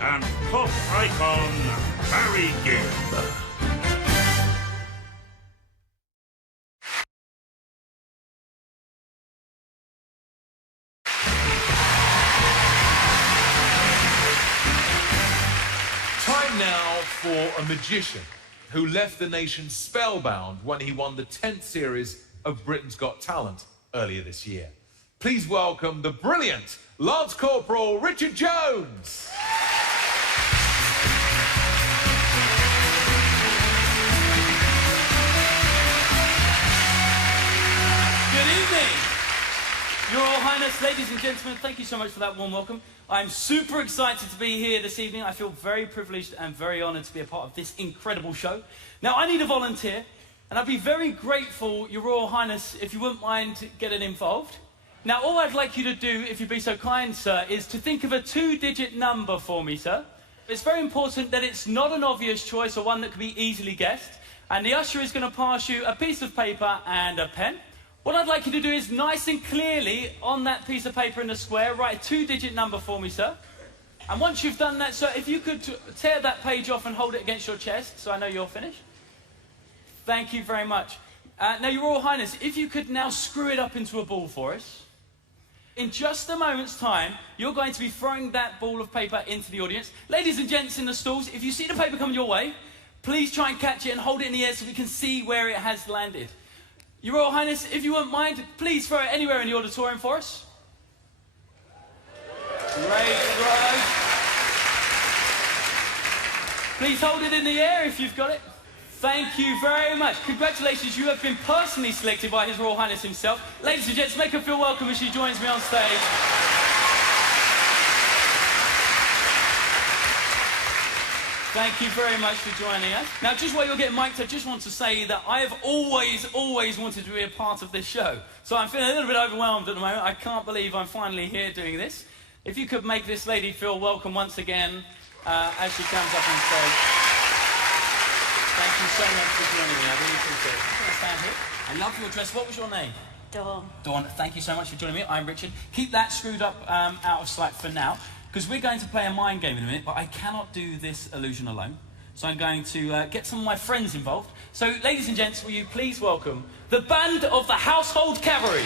And pop icon Barry Gibb. now for a magician who left the nation spellbound when he won the 10th series of Britain's Got Talent earlier this year. Please welcome the brilliant Lance Corporal Richard Jones. Good evening. Your Royal Highness, ladies and gentlemen, thank you so much for that warm welcome. I'm super excited to be here this evening. I feel very privileged and very honoured to be a part of this incredible show. Now, I need a volunteer, and I'd be very grateful, Your Royal Highness, if you wouldn't mind getting involved. Now, all I'd like you to do, if you'd be so kind, sir, is to think of a 2-digit number for me, sir. It's very important that it's not an obvious choice or one that can be easily guessed. And the usher is going to pass you a piece of paper and a pen. What I'd like you to do is nice and clearly on that piece of paper in the square, write a 2-digit number for me, sir. And once you've done that, sir, if you could tear that page off and hold it against your chest, so I know you're finished. Thank you very much. Now, Your Royal Highness, if you could now screw it up into a ball for us. In just a moment's time, you're going to be throwing that ball of paper into the audience. Ladies and gents in the stalls, if you see the paper coming your way, please try and catch it and hold it in the air so we can see where it has landed. Your Royal Highness, if you wouldn't mind, please throw it anywhere in the auditorium for us. Great, right. Please hold it in the air if you've got it. Thank you very much. Congratulations, you have been personally selected by His Royal Highness himself. Ladies and gents, make her feel welcome as she joins me on stage. Thank you very much for joining us. Now, just while you're getting mic'd, I just want to say that I have always wanted to be a part of this show. So I'm feeling a little bit overwhelmed at the moment. I can't believe I'm finally here doing this. If you could make this lady feel welcome once again as she comes up on stage. Thank you so much for joining me. I really appreciate it. I'm going to stand here. I love your dress. What was your name? Dawn. Dawn, thank you so much for joining me. I'm Richard. Keep that screwed up out of sight for now, because we're going to play a mind game in a minute, but I cannot do this illusion alone. So I'm going to get some of my friends involved. So, ladies and gents, will you please welcome the band of the Household Cavalry.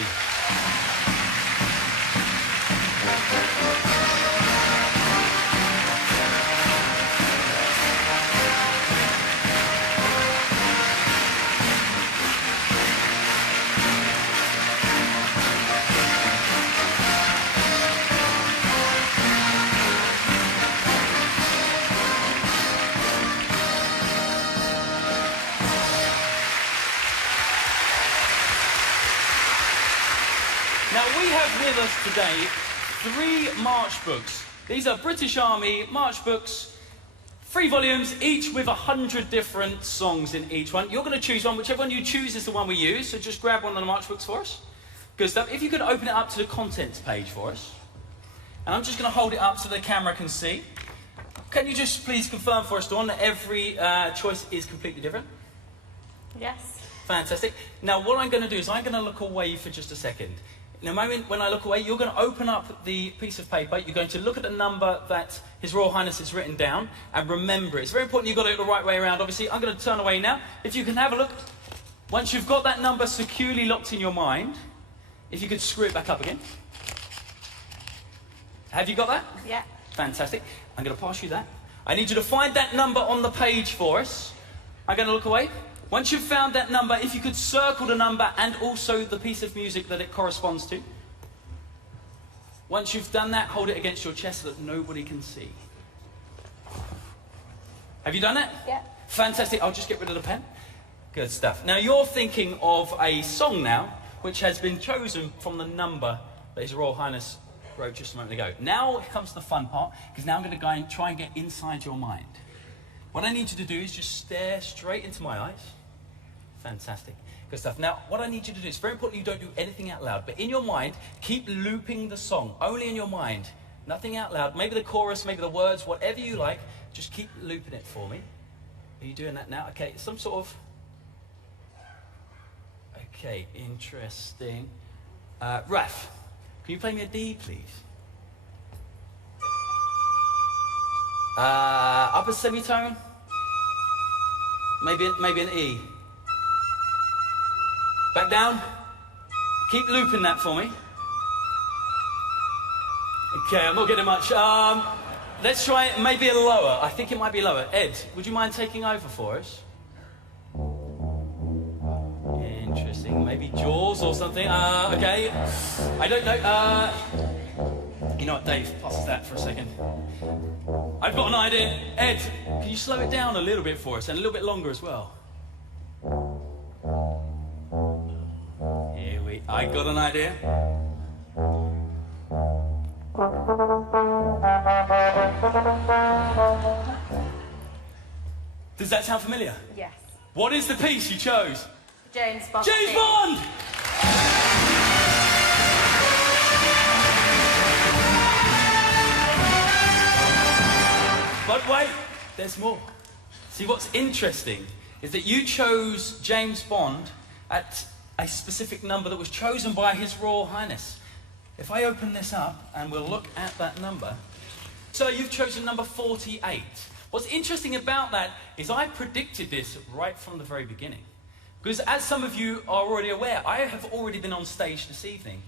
With us today 3 march books. These are British Army march books, 3 volumes, each with 100 different songs in each one. You're going to choose one. Whichever one you choose is the one we use, so just grab one of the march books for us. Good stuff. If you could open it up to the contents page for us. And I'm just going to hold it up so the camera can see. Can you just please confirm for us, Dawn, that every choice is completely different? Yes. Fantastic. Now, what I'm going to do is I'm going to look away for just a second. In a moment, when I look away, you're going to open up the piece of paper. You're going to look at the number that His Royal Highness has written down and remember it. It's very important you've got it the right way around, obviously. I'm going to turn away now. If you can have a look. Once you've got that number securely locked in your mind, if you could screw it back up again. Have you got that? Yeah. Fantastic. I'm going to pass you that. I need you to find that number on the page for us. I'm going to look away. Once you've found that number, if you could circle the number and also the piece of music that it corresponds to. Once you've done that, hold it against your chest so that nobody can see. Have you done that? Yeah. Fantastic. I'll just get rid of the pen. Good stuff. Now, you're thinking of a song now, which has been chosen from the number that His Royal Highness wrote just a moment ago. Now comes the fun part, because now I'm going to go and try and get inside your mind. What I need you to do is just stare straight into my eyes. Fantastic. Good stuff. Now, what I need you to do, it's very important you don't do anything out loud, but in your mind, keep looping the song. Only in your mind. Nothing out loud. Maybe the chorus, maybe the words, whatever you like. Just keep looping it for me. Are you doing that now? Okay, some sort of... Okay, interesting. Raf, can you play me a D, please? Upper semitone? Maybe an E. Back down. Keep looping that for me. Okay, I'm not getting much. Let's try it maybe a lower. I think it might be lower. Ed, would you mind taking over for us? Interesting. Maybe Jaws or something. Okay. I don't know. You know what, Dave? Pass us that for a second. I've got an idea. Ed, can you slow it down a little bit for us and a little bit longer as well? I got an idea. Does that sound familiar? Yes. What is the piece you chose? James Bond. James Bond! But wait, there's more. See, what's interesting is that you chose James Bond at a specific number that was chosen by His Royal Highness. If I open this up and we'll look at that number. So you've chosen number 48. What's interesting about that is I predicted this right from the very beginning. Because as some of you are already aware, I have already been on stage this evening.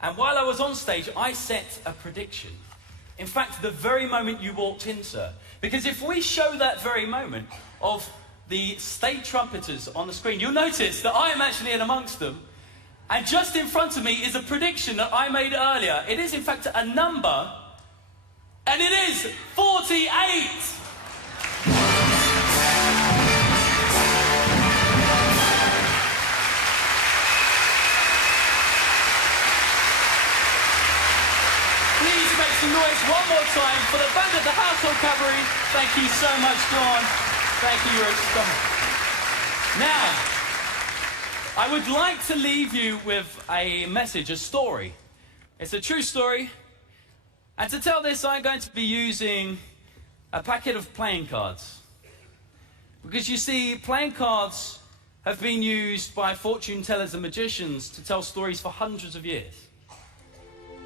And while I was on stage, I set a prediction. In fact, the very moment you walked in, sir. Because if we show that very moment of the state trumpeters on the screen, you'll notice that I am actually in amongst them. And just in front of me is a prediction that I made earlier. It is, in fact, a number. And it is 48! Some noise one more time for the band of the Household Cavalry. Thank you so much, John. Thank you, you're a star. Now, I would like to leave you with a message, a story. It's a true story. And to tell this, I'm going to be using a packet of playing cards. Because you see, playing cards have been used by fortune tellers and magicians to tell stories for hundreds of years.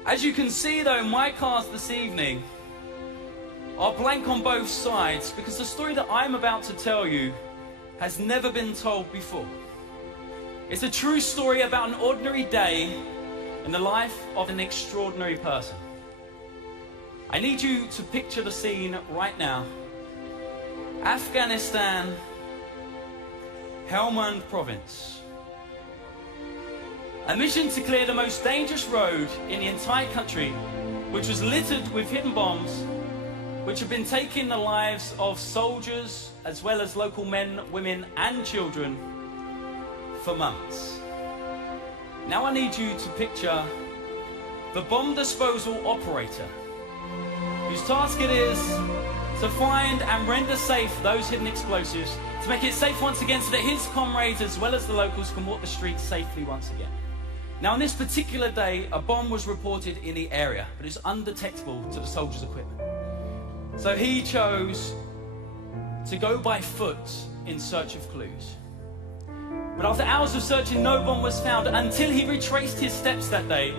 As you can see, though, my cards this evening are blank on both sides because the story that I'm about to tell you has never been told before. It's a true story about an ordinary day in the life of an extraordinary person. I need you to picture the scene right now. Afghanistan, Helmand province. A mission to clear the most dangerous road in the entire country, which was littered with hidden bombs, which have been taking the lives of soldiers, as well as local men, women, and children for months. Now I need you to picture the bomb disposal operator, whose task it is to find and render safe those hidden explosives, to make it safe once again so that his comrades, as well as the locals, can walk the streets safely once again. Now, on this particular day, a bomb was reported in the area, but it's undetectable to the soldiers' equipment. So he chose to go by foot in search of clues. But after hours of searching, no bomb was found until he retraced his steps that day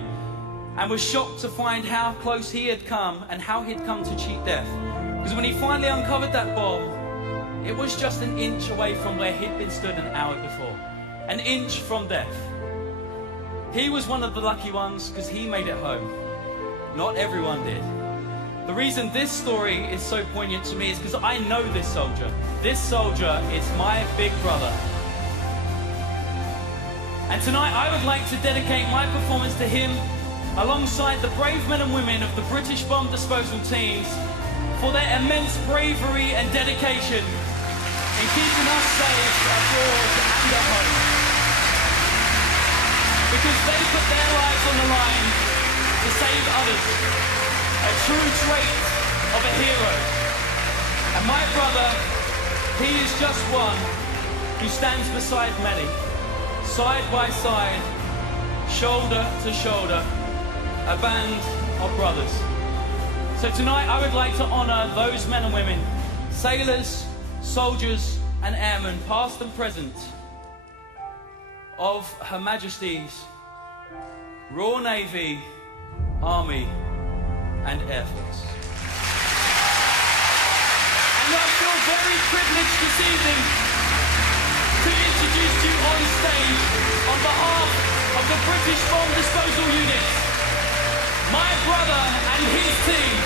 and was shocked to find how close he had come and how he'd come to cheat death. Because when he finally uncovered that bomb, it was just an inch away from where he'd been stood an hour before. An inch from death. He was one of the lucky ones because he made it home. Not everyone did. The reason this story is so poignant to me is because I know this soldier. This soldier is my big brother. And tonight I would like to dedicate my performance to him alongside the brave men and women of the British bomb disposal teams for their immense bravery and dedication in keeping us safe abroad and at home. Because they put their lives on the line to save others. A true trait of a hero. And my brother, he is just one who stands beside many, side by side, shoulder to shoulder, a band of brothers. So tonight I would like to honour those men and women, sailors, soldiers and airmen, past and present, of Her Majesty's Royal Navy, Army and Air Force. And I feel very privileged this evening to introduce you on stage on behalf of the British Bomb Disposal Unit, my brother and his team.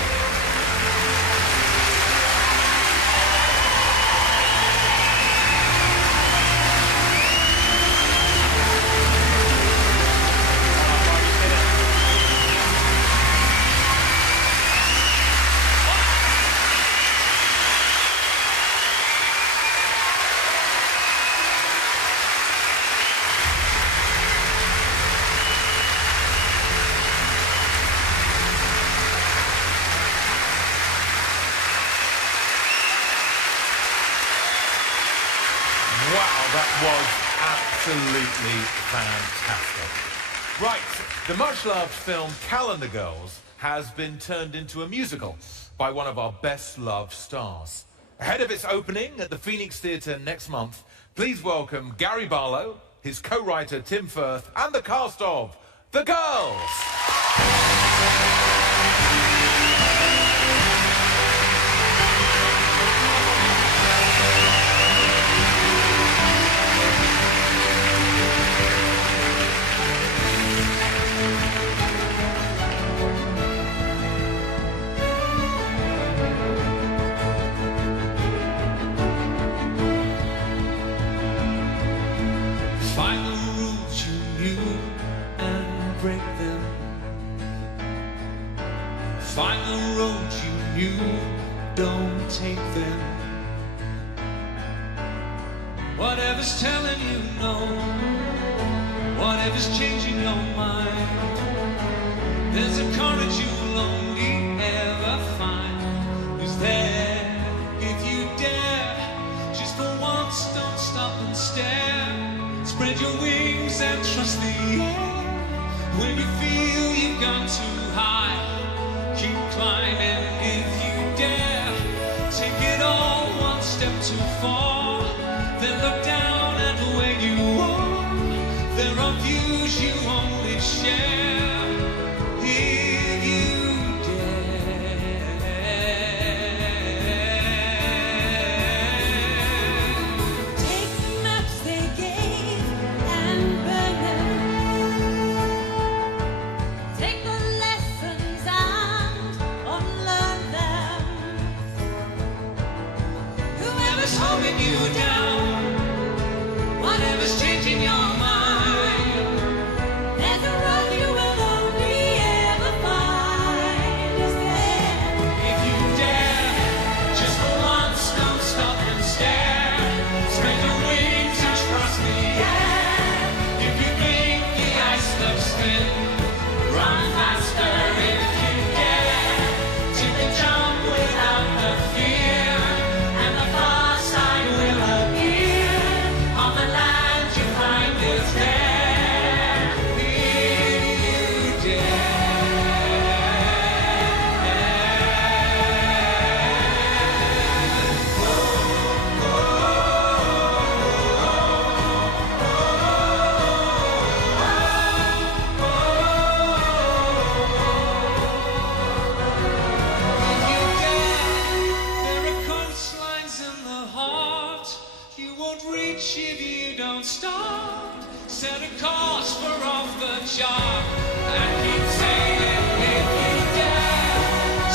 that was absolutely fantastic. Right, the much-loved film Calendar Girls has been turned into a musical by one of our best-loved stars. Ahead of its opening at the Phoenix Theatre next month, please welcome Gary Barlow, his co-writer Tim Firth, and the cast of The Girls. Find the rules you knew and break them. Find the roads you knew, don't take them. Whatever's telling you no, whatever's changing your mind, there's a courage you'll only ever find. Who's there if you dare? Just for once, don't stop and stare. Spread your wings and trust the air. When you feel you've gone too high, keep climbing if you dare. Take it all one step too far, then look down at where you are. There are views you only share if you Take the maps they gave and burn them. Take the lessons and unlearn them. Whoever's holding you down, Whatever's changing your mind, there's a road you will only ever find. Is there? if you dare, just for once, don't stop and stare. Spread your wings and trust the air. If you think the ice looks thin, run faster if you dare. Take a jump without the fear, and the far side will appear. On the land you find is there. If you There are coastlines in the heart you won't reach if you don't start. Set a course for off the chart and keep sailing if you dare.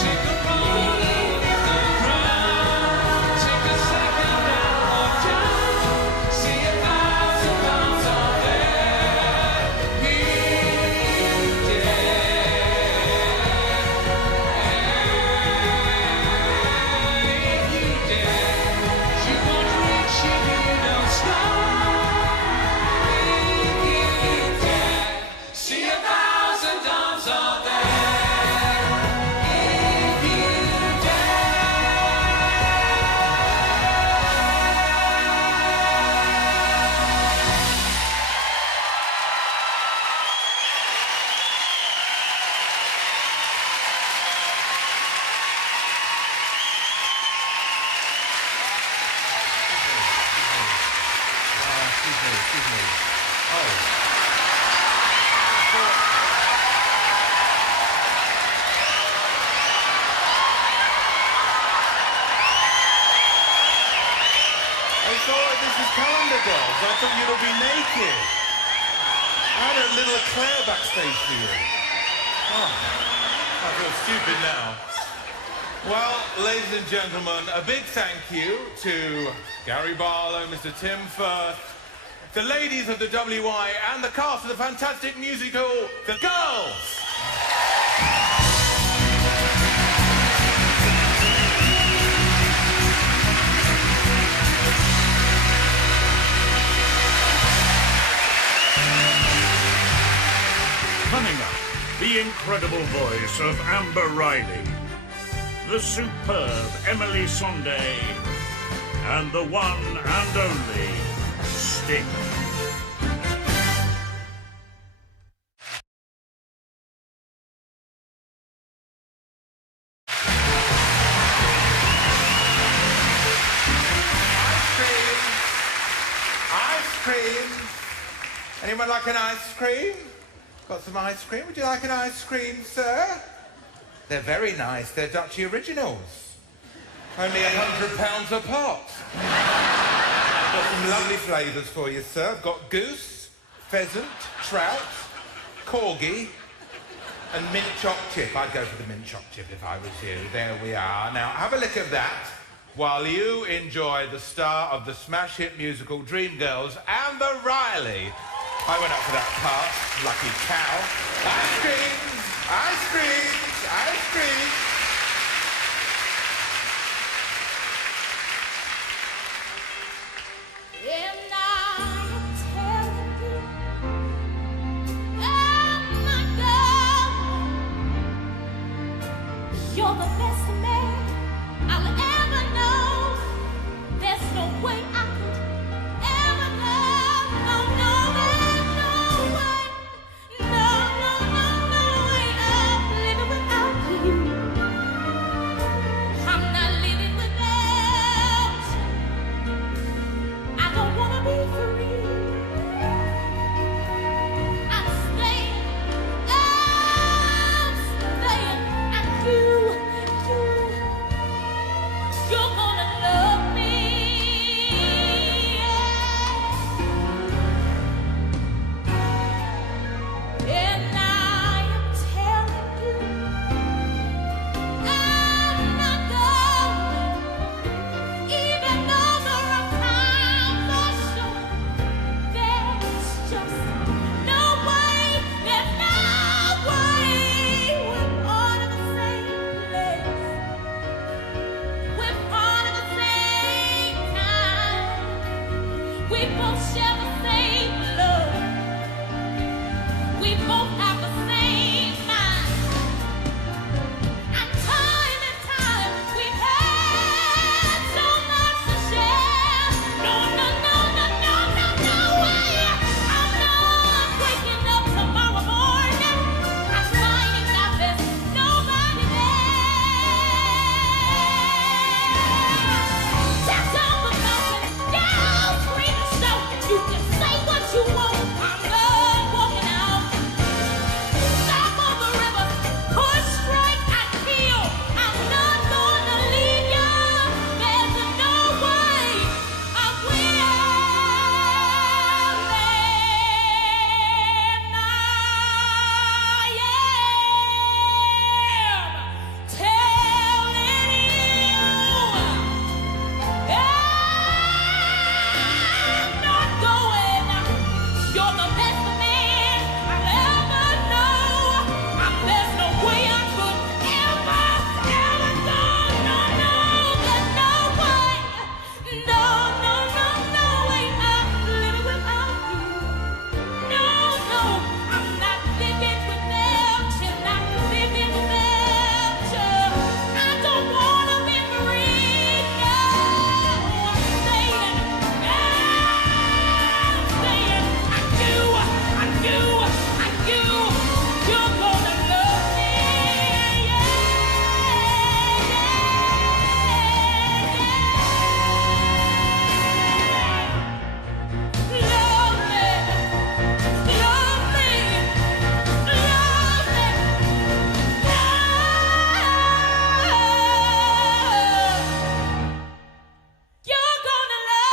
Take a run beneath the ground. Take a second and look down. See 1,000 miles out there. If you you won't reach if you don't stop. If you dare, see 1,000 arms are there. If you Excuse me. Oh. I thought this was Calendar Girls. I thought you'd all be naked. I had a little eclair backstage for you. Oh, I feel stupid now. Well, ladies and gentlemen, a big thank you to Gary Barlow, Mr. Tim Firth, the ladies of the WI, and the cast of the fantastic musical, The Girls! Coming up, the incredible voice of Amber Riley, the superb Emeli Sandé, and the one and only Sting. Ice cream. Anyone like an ice cream? Got some ice cream? Would you like an ice cream, sir? They're very nice. They're Dutchy originals. Only £100 a pop. Got some lovely flavours for you, sir. I've got goose, pheasant, trout, corgi, and mint choc chip. I'd go for the mint choc chip if I was you. There we are. Now, have a look at that while you enjoy the star of the smash hit musical Dreamgirls, Amber Riley. I went up for that part, lucky cow. Ice cream, ice cream, ice cream. And I'm telling you, oh my God, you're the best man I'll ever know. There's no way I could ever love. No, no, there's no way. No, no, no, no way of living without you. I'm not living without you. I don't wanna be free. I'm staying. And you're gonna love me. And I am telling you, I'm not going. Even though the rough times are short, there's just no way. There's no way. We're part of the same place. We're part of the same time. We both share the same love. We both have the same mind. And time we've had so much to share. No, no, no, no, no, no, no way. I'm not waking up tomorrow morning and finding out there's nobody there. Just on the mountain, down, scream and shout. You can say what you want. I'm not walking out. Stop on the river, push, strike, and kill. I'm not gonna leave you. There's no way I will. And I am telling you, I'm not going. You're the best man I'll ever know. There's no way I could ever go. No, no, there's no way. No, no, no, no way I'm living without you. No, no, I'm not living without you. Not living without you. I don't wanna be free. No, I'm staying. I do. You're gonna love me. Love me. Love me. Love me. You're gonna love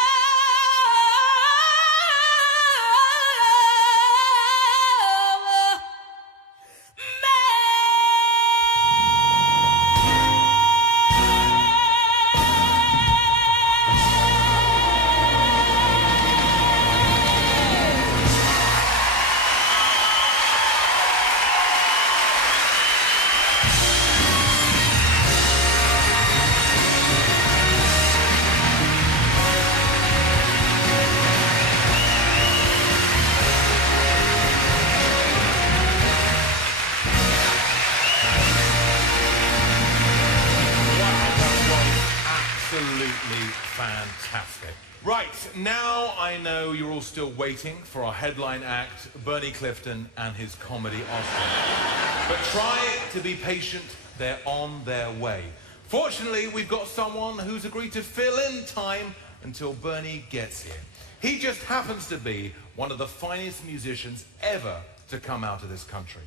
Absolutely fantastic. Right, now I know you're all still waiting for our headline act, Bernie Clifton and his comedy Oscar. But try to be patient, they're on their way. Fortunately, we've got someone who's agreed to fill in time until Bernie gets here. He just happens to be one of the finest musicians ever to come out of this country.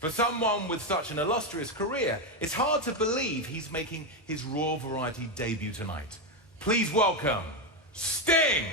For someone with such an illustrious career, it's hard to believe he's making his Royal Variety debut tonight. Please welcome Sting!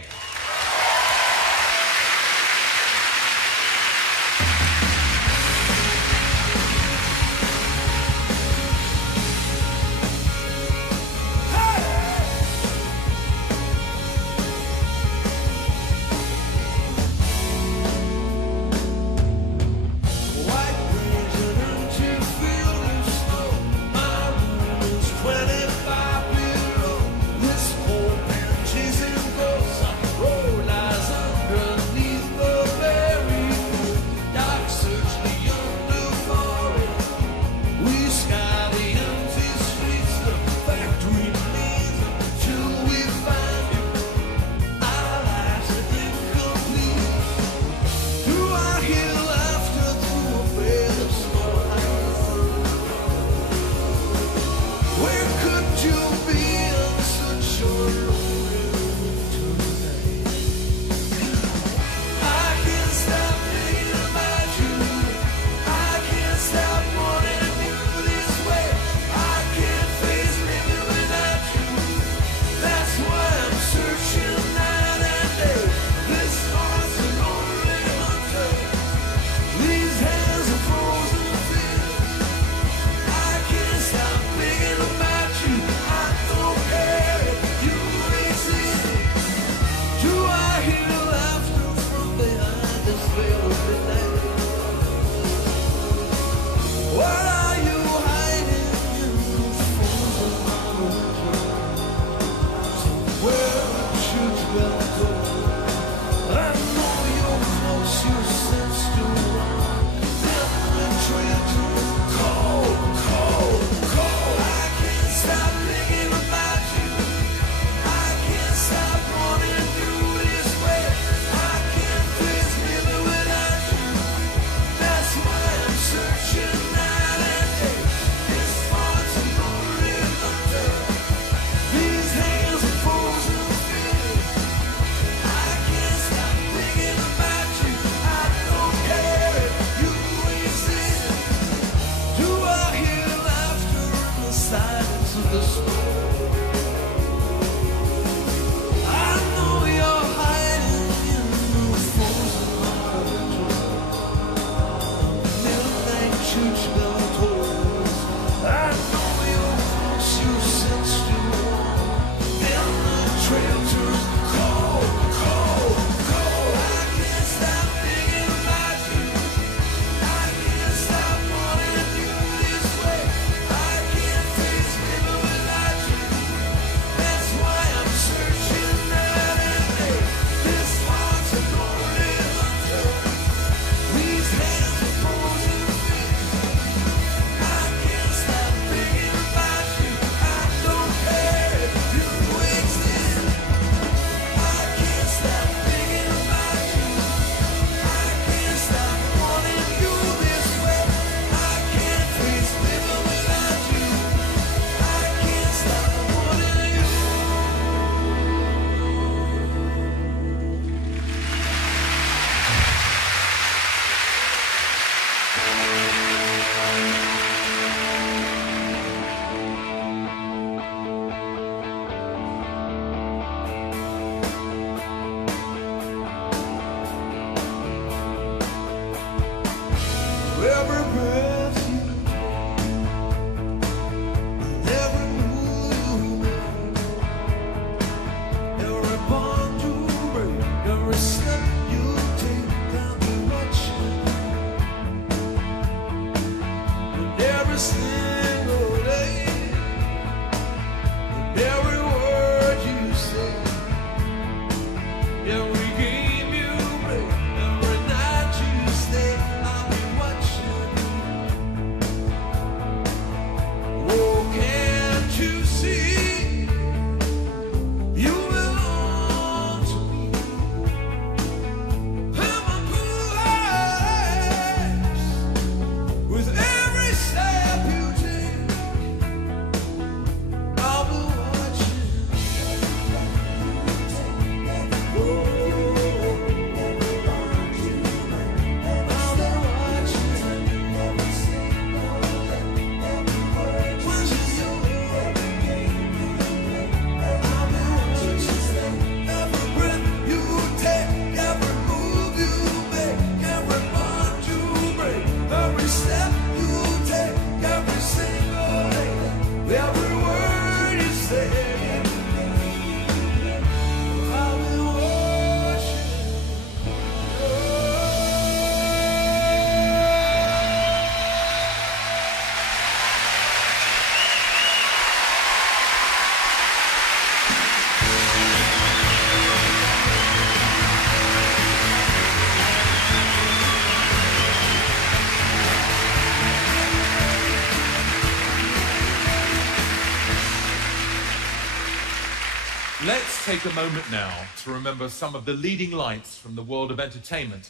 Let's take a moment now to remember some of the leading lights from the world of entertainment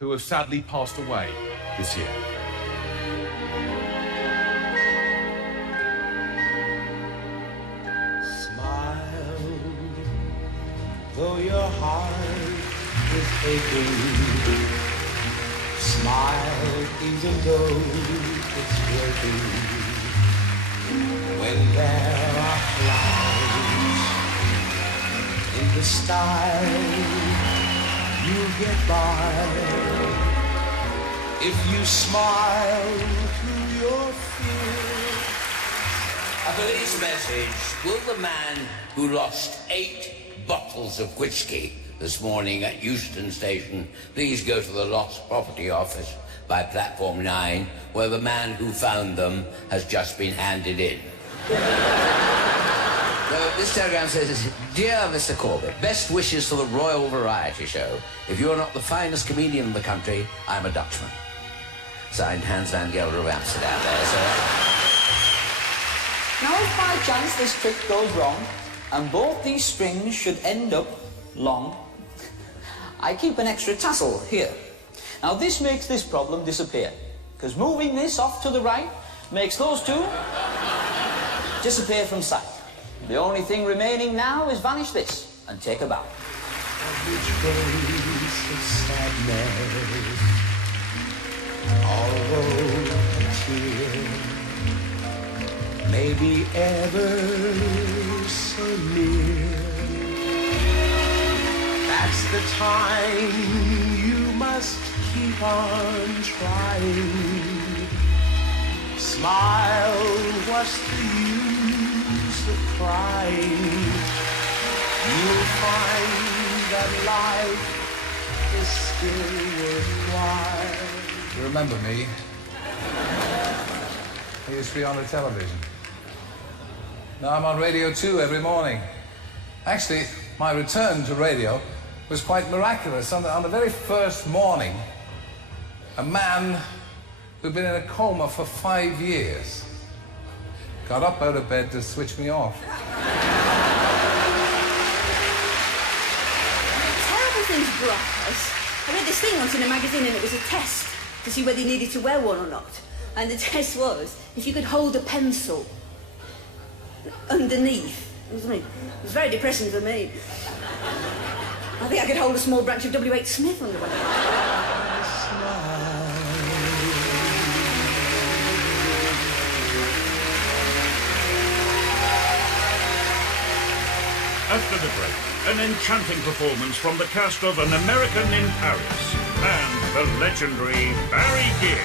who have sadly passed away this year. Smile, though your heart is aching. Smile, even though it's breaking. When there are clouds in the sky, you'll get by. If you smile through your fear. A police message. Will the man who lost 8 bottles of whiskey this morning at Euston Station please go to the Lost Property Office by platform 9, where the man who found them has just been handed in. This telegram says, Dear Mr. Corbett, best wishes for the Royal Variety Show. If you're not the finest comedian in the country, I'm a Dutchman. Signed, Hans van Gelder of Amsterdam there, sir. Now, if by chance this trick goes wrong, and both these strings should end up long, I keep an extra tassel here. Now, this makes this problem disappear, because moving this off to the right makes those two disappear from sight. The only thing remaining now is vanish this and take a bow. Which face of sadness, although a tear may be ever so near, that's the time you must keep on trying. Smile, what's the use of crying? You'll find that life is still worthwhile. You remember me? I used to be on the television. Now I'm on Radio 2 every morning. Actually, my return to radio was quite miraculous. On the very first morning, a man who'd been in a coma for 5 years got up out of bed to switch me off. Terrible things broke us. I read this thing once in a magazine and it was a test to see whether you needed to wear one or not. And the test was if you could hold a pencil underneath. It was very depressing for me. I think I could hold a small branch of W.H. Smith under one. After the break, an enchanting performance from the cast of An American in Paris and the legendary Barry Gibb.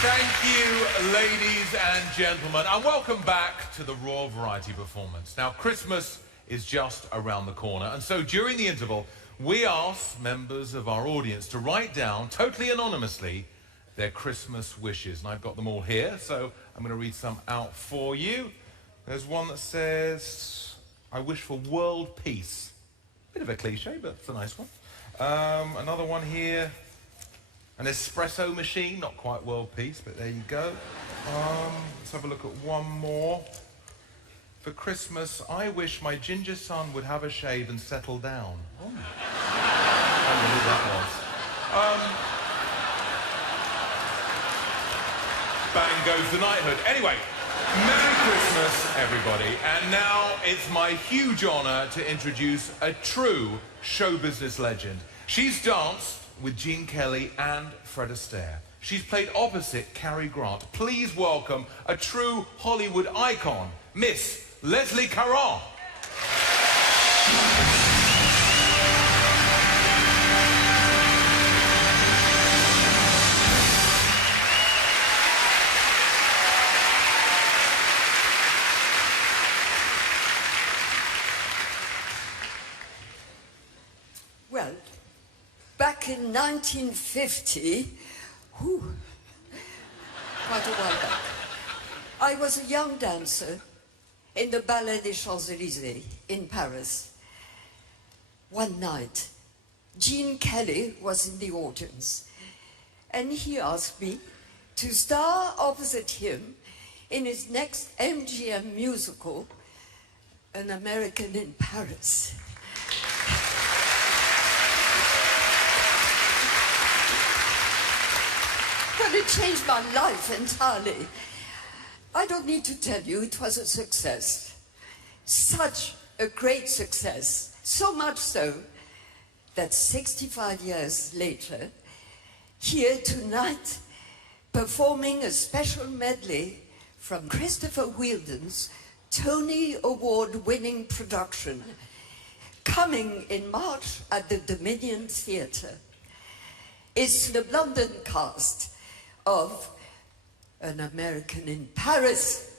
Thank you, ladies and gentlemen, and welcome back to the Royal Variety Performance. Now, Christmas is just around the corner, and so during the interval, we asked members of our audience to write down, totally anonymously, their Christmas wishes. And I've got them all here, so I'm going to read some out for you. There's one that says, I wish for world peace. Bit of a cliche, but it's a nice one. Another one here, an espresso machine, not quite world peace, but there you go. Let's have a look at one more. For Christmas, I wish my ginger son would have a shave and settle down. Oh. I don't know who that was. Bang goes the knighthood. Anyway, Merry Christmas, everybody. And now it's my huge honour to introduce a true show business legend. She's danced with Gene Kelly and Fred Astaire. She's played opposite Cary Grant. Please welcome a true Hollywood icon, Miss Leslie Caron. Well, back in 1950, quite a while back, I was a young dancer in the Ballet des Champs-Élysées in Paris. One night, Gene Kelly was in the audience, and he asked me to star opposite him in his next MGM musical, An American in Paris. Well, it changed my life entirely. I don't need to tell you, it was a success. Such a great success. So much so that 65 years later, here tonight, performing a special medley from Christopher Wheeldon's Tony Award-winning production, coming in March at the Dominion Theatre, is the London cast of An American in Paris.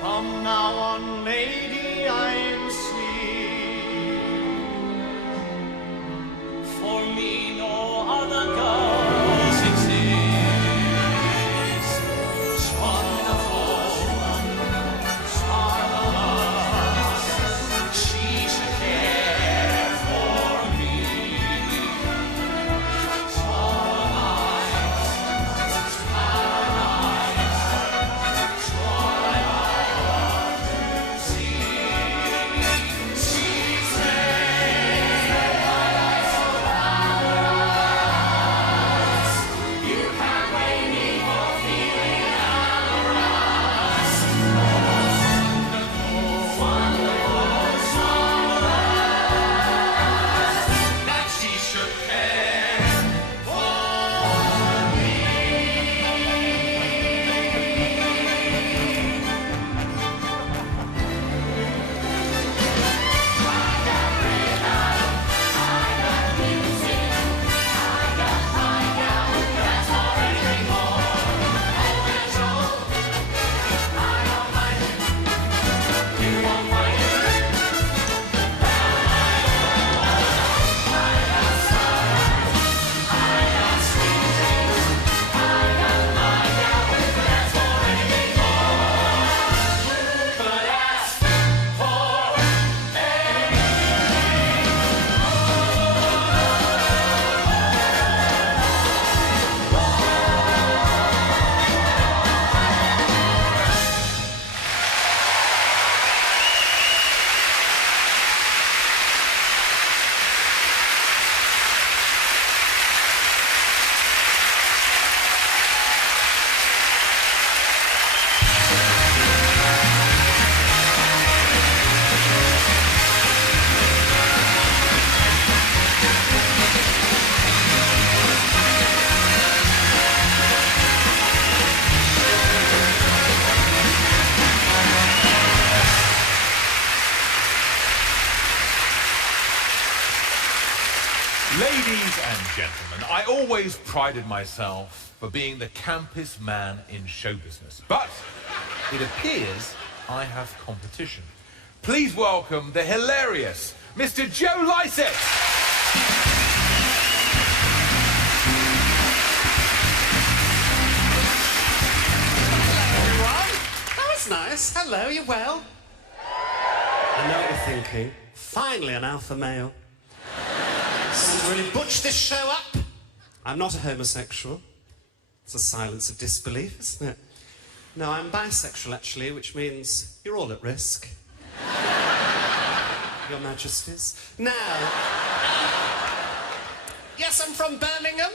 From now on, lady, I'm sweet. For me, no other girls exist. It's wonderful, it's marvelous. She should care for me. It's all nice, it's paradise. It's what I want to see. gentlemen, I always prided myself for being the campest man in show business. But it appears I have competition. Please welcome the hilarious Mr. Joe Lycett. That was nice. Hello, you well? I know what you're thinking. Finally, an alpha male. To really butch this show up. I'm not a homosexual. It's a silence of disbelief, isn't it? No, I'm bisexual, actually, which means you're all at risk. Your Majesties. Now... yes, I'm from Birmingham.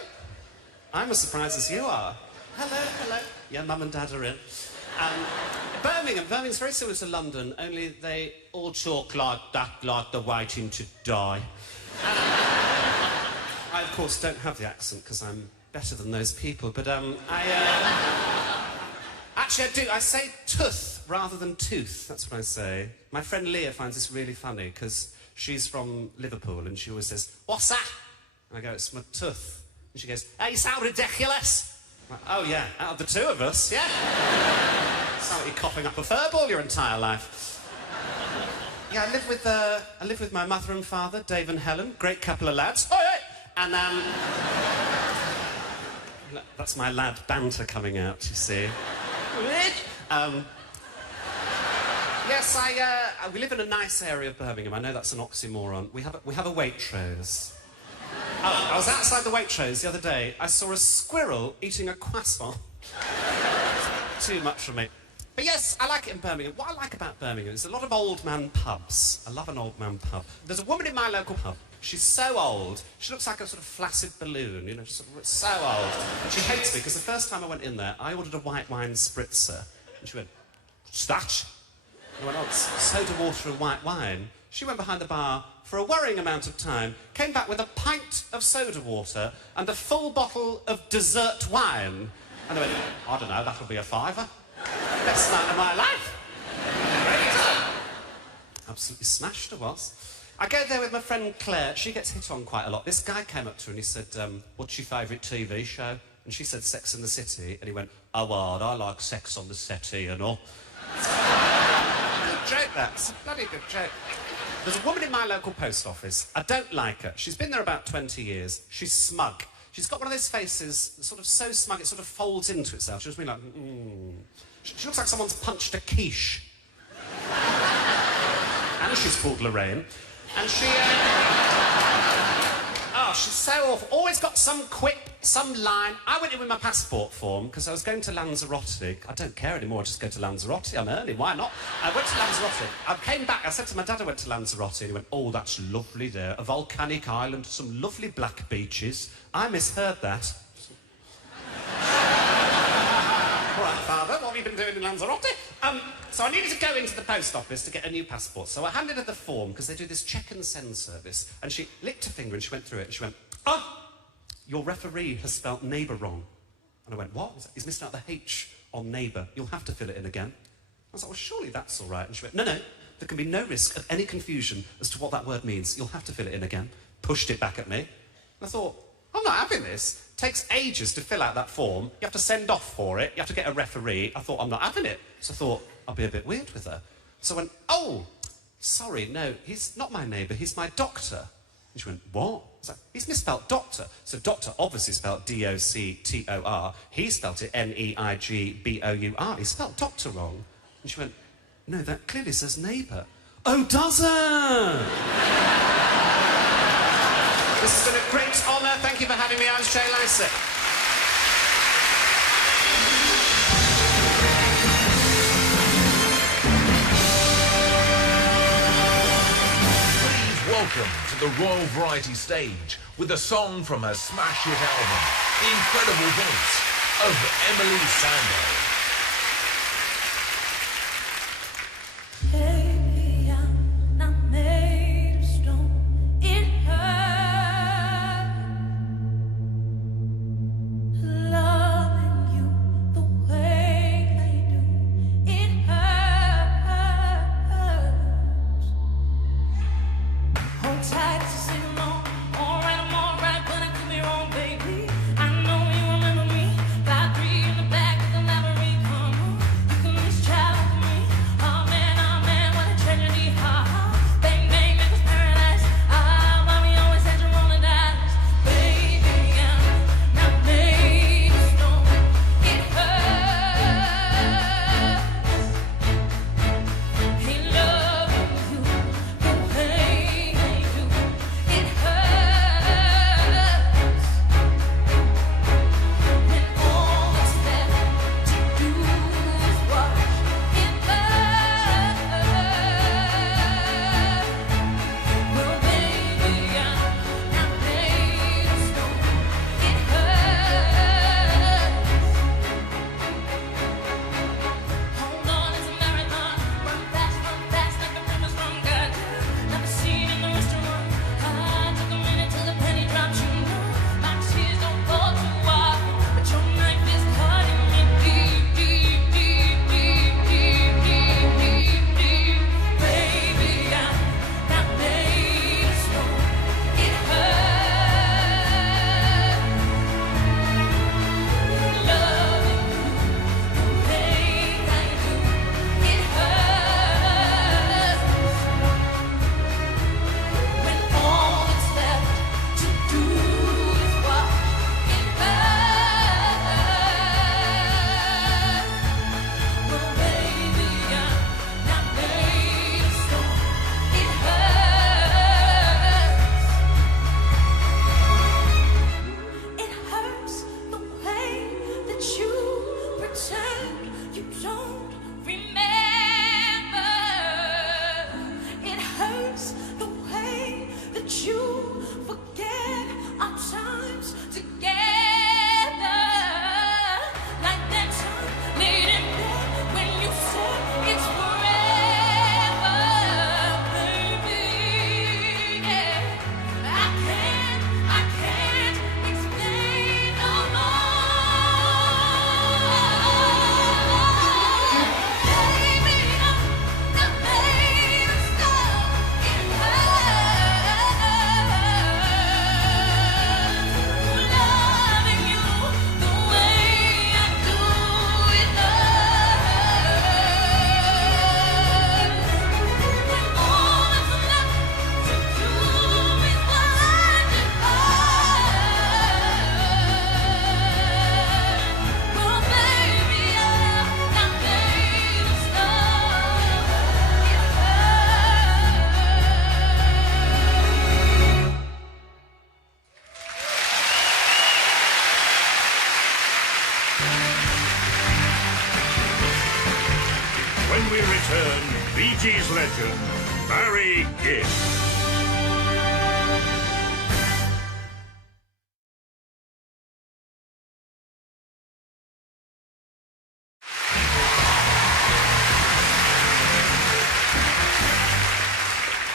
I'm as surprised as you are. Hello, hello. Yeah, Mum and Dad are in. Birmingham's very similar to London, only they all talk like that, like they're waiting to die. I, of course, don't have the accent because I'm better than those people, but, actually, I do. I say tooth rather than tooth. That's what I say. My friend Leah finds this really funny because she's from Liverpool and she always says, "What's that?" And I go, "It's my tooth." And she goes, "Hey, you sound ridiculous." I'm like, "Oh, yeah, out of the two of us, yeah." Sound like you're coughing up a furball your entire life. Yeah, I live with my mother and father, Dave and Helen, great couple of lads. Oh, hey! And, that's my lad banter coming out, you see. Yes, we live in a nice area of Birmingham. I know that's an oxymoron. We have a Waitrose. I was outside the Waitrose the other day. I saw a squirrel eating a croissant. Too much for me. But yes, I like it in Birmingham. What I like about Birmingham is a lot of old man pubs. I love an old man pub. There's a woman in my local pub. She's so old, she looks like a sort of flaccid balloon, you know, just so old. And she hates me, because the first time I went in there, I ordered a white wine spritzer. And she went, "What's that?" And I went, "Oh, it's soda water and white wine." She went behind the bar for a worrying amount of time, came back with a pint of soda water and a full bottle of dessert wine. And I went, "I don't know, that'll be a £5. Best night of my life." Absolutely smashed her was. I go there with my friend Claire. She gets hit on quite a lot. This guy came up to her and he said, "What's your favourite TV show?" And she said, "Sex and the City." And he went, "Oh, well, I like Sex on the City and all." Good joke, that. It's a bloody good joke. There's a woman in my local post office. I don't like her. She's been there about 20 years. She's smug. She's got one of those faces, sort of so smug, it sort of folds into itself. She's been like, She looks like someone's punched a quiche. And she's called Lorraine. And she, oh, she's so awful. Always got some quip, some line. I went in with my passport form because I was going to Lanzarote. I don't care anymore, I just go to Lanzarote. I'm early, why not? I went to Lanzarote. I came back, I said to my dad I went to Lanzarote, and he went, "Oh, that's lovely there. A volcanic island, some lovely black beaches." I misheard that. All right, Father, what have you been doing in Lanzarote? So I needed to go into the post office to get a new passport. So I handed her the form, because they do this check and send service. And she licked her finger and she went through it and she went, "Oh, your referee has spelt neighbour wrong." And I went, "What?" He's missed out the H on neighbour. You'll have to fill it in again. I was like, "Well, surely that's all right." And she went, "No, no, there can be no risk of any confusion as to what that word means. You'll have to fill it in again." Pushed it back at me. And I thought, I'm not having this. It takes ages to fill out that form. You have to send off for it. You have to get a referee. I thought, I'm not having it. So I thought, I'll be a bit weird with her. So I went, "Oh, sorry, no, he's not my neighbour, he's my doctor." And she went, "What?" I was like, "He's misspelled doctor." So doctor obviously spelled D-O-C-T-O-R. He spelled it N-E-I-G-B-O-U-R. He spelled doctor wrong. And she went, "No, that clearly says neighbour." "Oh, does it?" This has been a great honour. Thank you for having me. I'm Jay Lycett. Please welcome to the Royal Variety stage with a song from her smash hit album, the incredible voice of Emeli Sandé. Baby, I'm not made of stone. It hurts loving you the way I do. It hurts. Hold tight to sing along. All right, but it could be wrong. when we return, Bee Gees legend, Barry Gibb.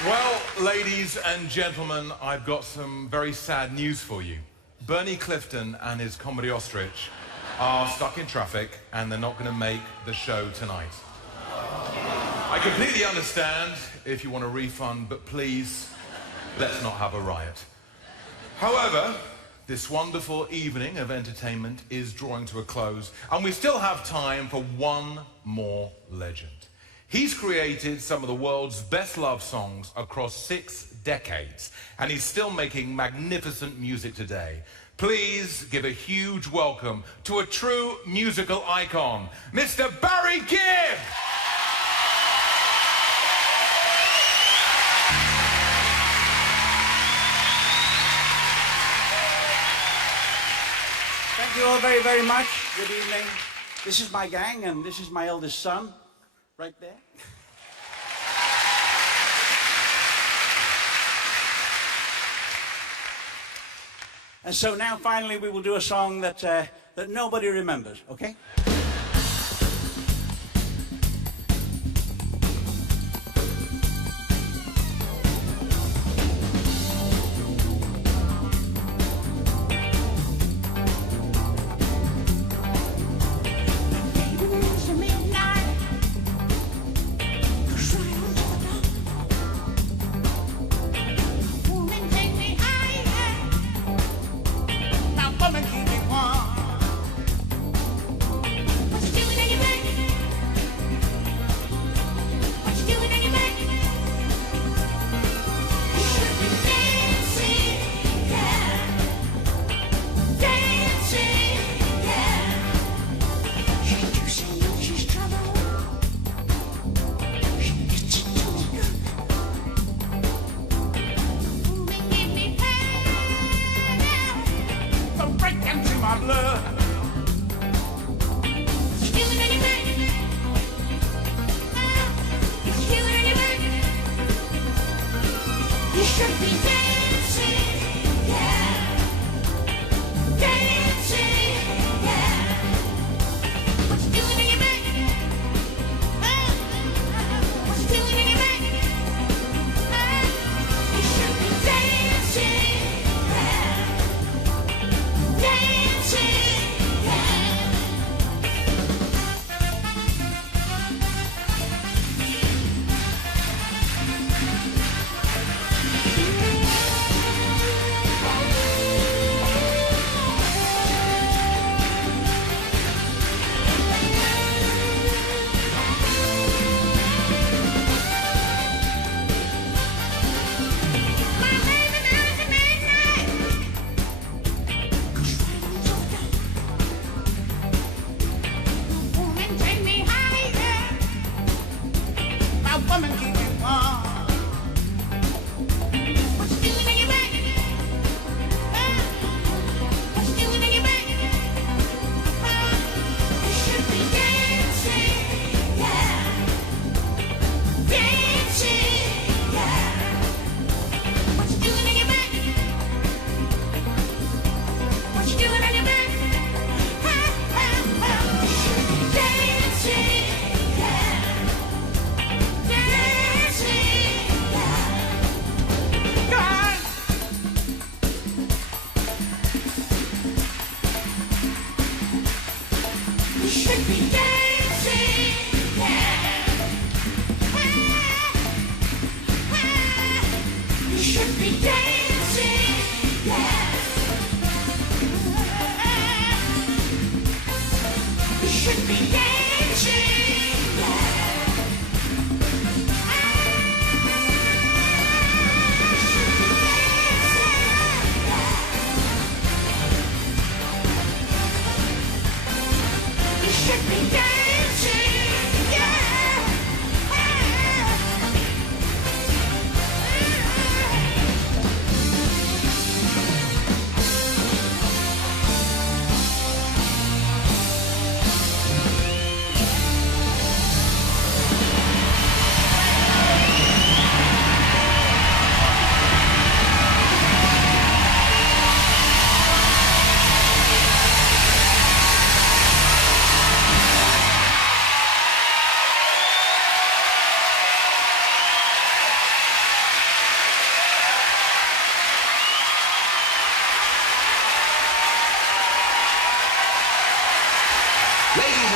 Well, ladies and gentlemen, I've got some very sad news for you. Bernie Clifton and his comedy ostrich are stuck in traffic and they're not going to make the show tonight. I completely understand if you want a refund, but please, let's not have a riot. However, this wonderful evening of entertainment is drawing to a close, and we still have time for one more legend. He's created some of the world's best love songs across 6 decades, and he's still making magnificent music today. Please give a huge welcome to a true musical icon, Mr. Barry Gibb! Thank you all very, very much. Good evening. This is my gang, and this is my eldest son, right there. And so now, finally, we will do a song that, that nobody remembers, okay?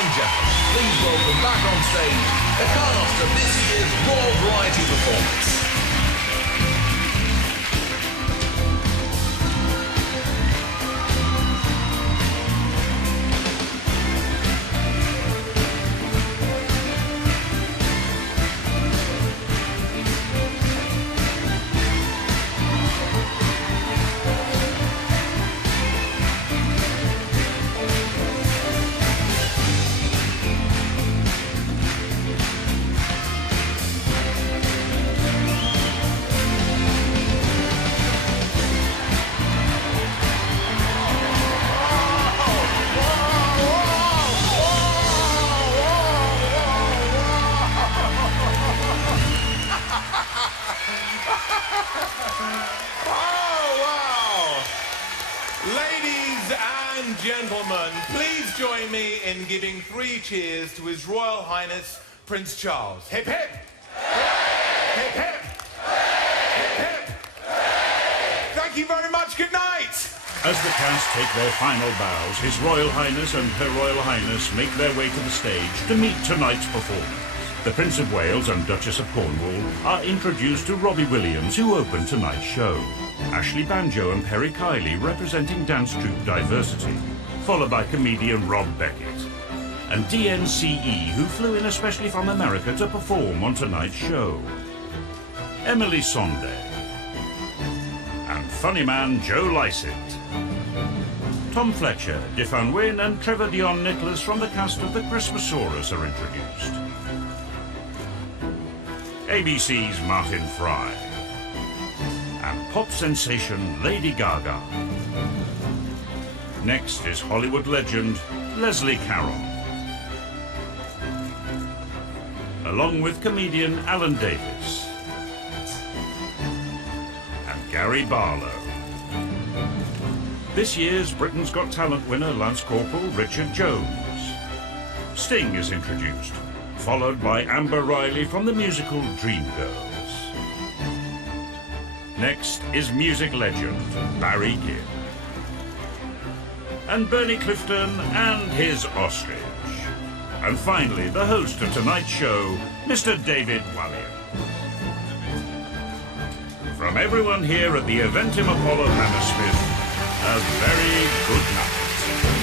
and gentlemen, please welcome back on stage the cast of this year's Royal Variety Performance. Gentlemen, please join me in giving 3 cheers to His Royal Highness Prince Charles. Hip hip! Hip hip! Hip hip! Thank you very much. Good night! As the cast take their final bows, His Royal Highness and Her Royal Highness make their way to the stage to meet tonight's performers. The Prince of Wales and Duchess of Cornwall are introduced to Robbie Williams, who opened tonight's show. Ashley Banjo and Perry Kiley representing dance troupe Diversity, followed by comedian Rob Beckett. And DNCE, who flew in especially from America to perform on tonight's show. Emeli Sandé. And funny man Joe Lycett. Tom Fletcher, Dion Wynn and Trevor Dion Nicholas from the cast of The Christmasaurus are introduced. ABC's Martin Fry. And pop sensation Lady Gaga. Next is Hollywood legend Leslie Caron. Along with comedian Alan Davies. And Gary Barlow. This year's Britain's Got Talent winner Lance Corporal Richard Jones. Sting is introduced, followed by Amber Riley from the musical Dreamgirls. Next is music legend Barry Gibb. And Bernie Clifton and his ostrich. And finally, the host of tonight's show, Mr. David Walliam. From everyone here at the Eventim Apollo Hammersmith, a very good night.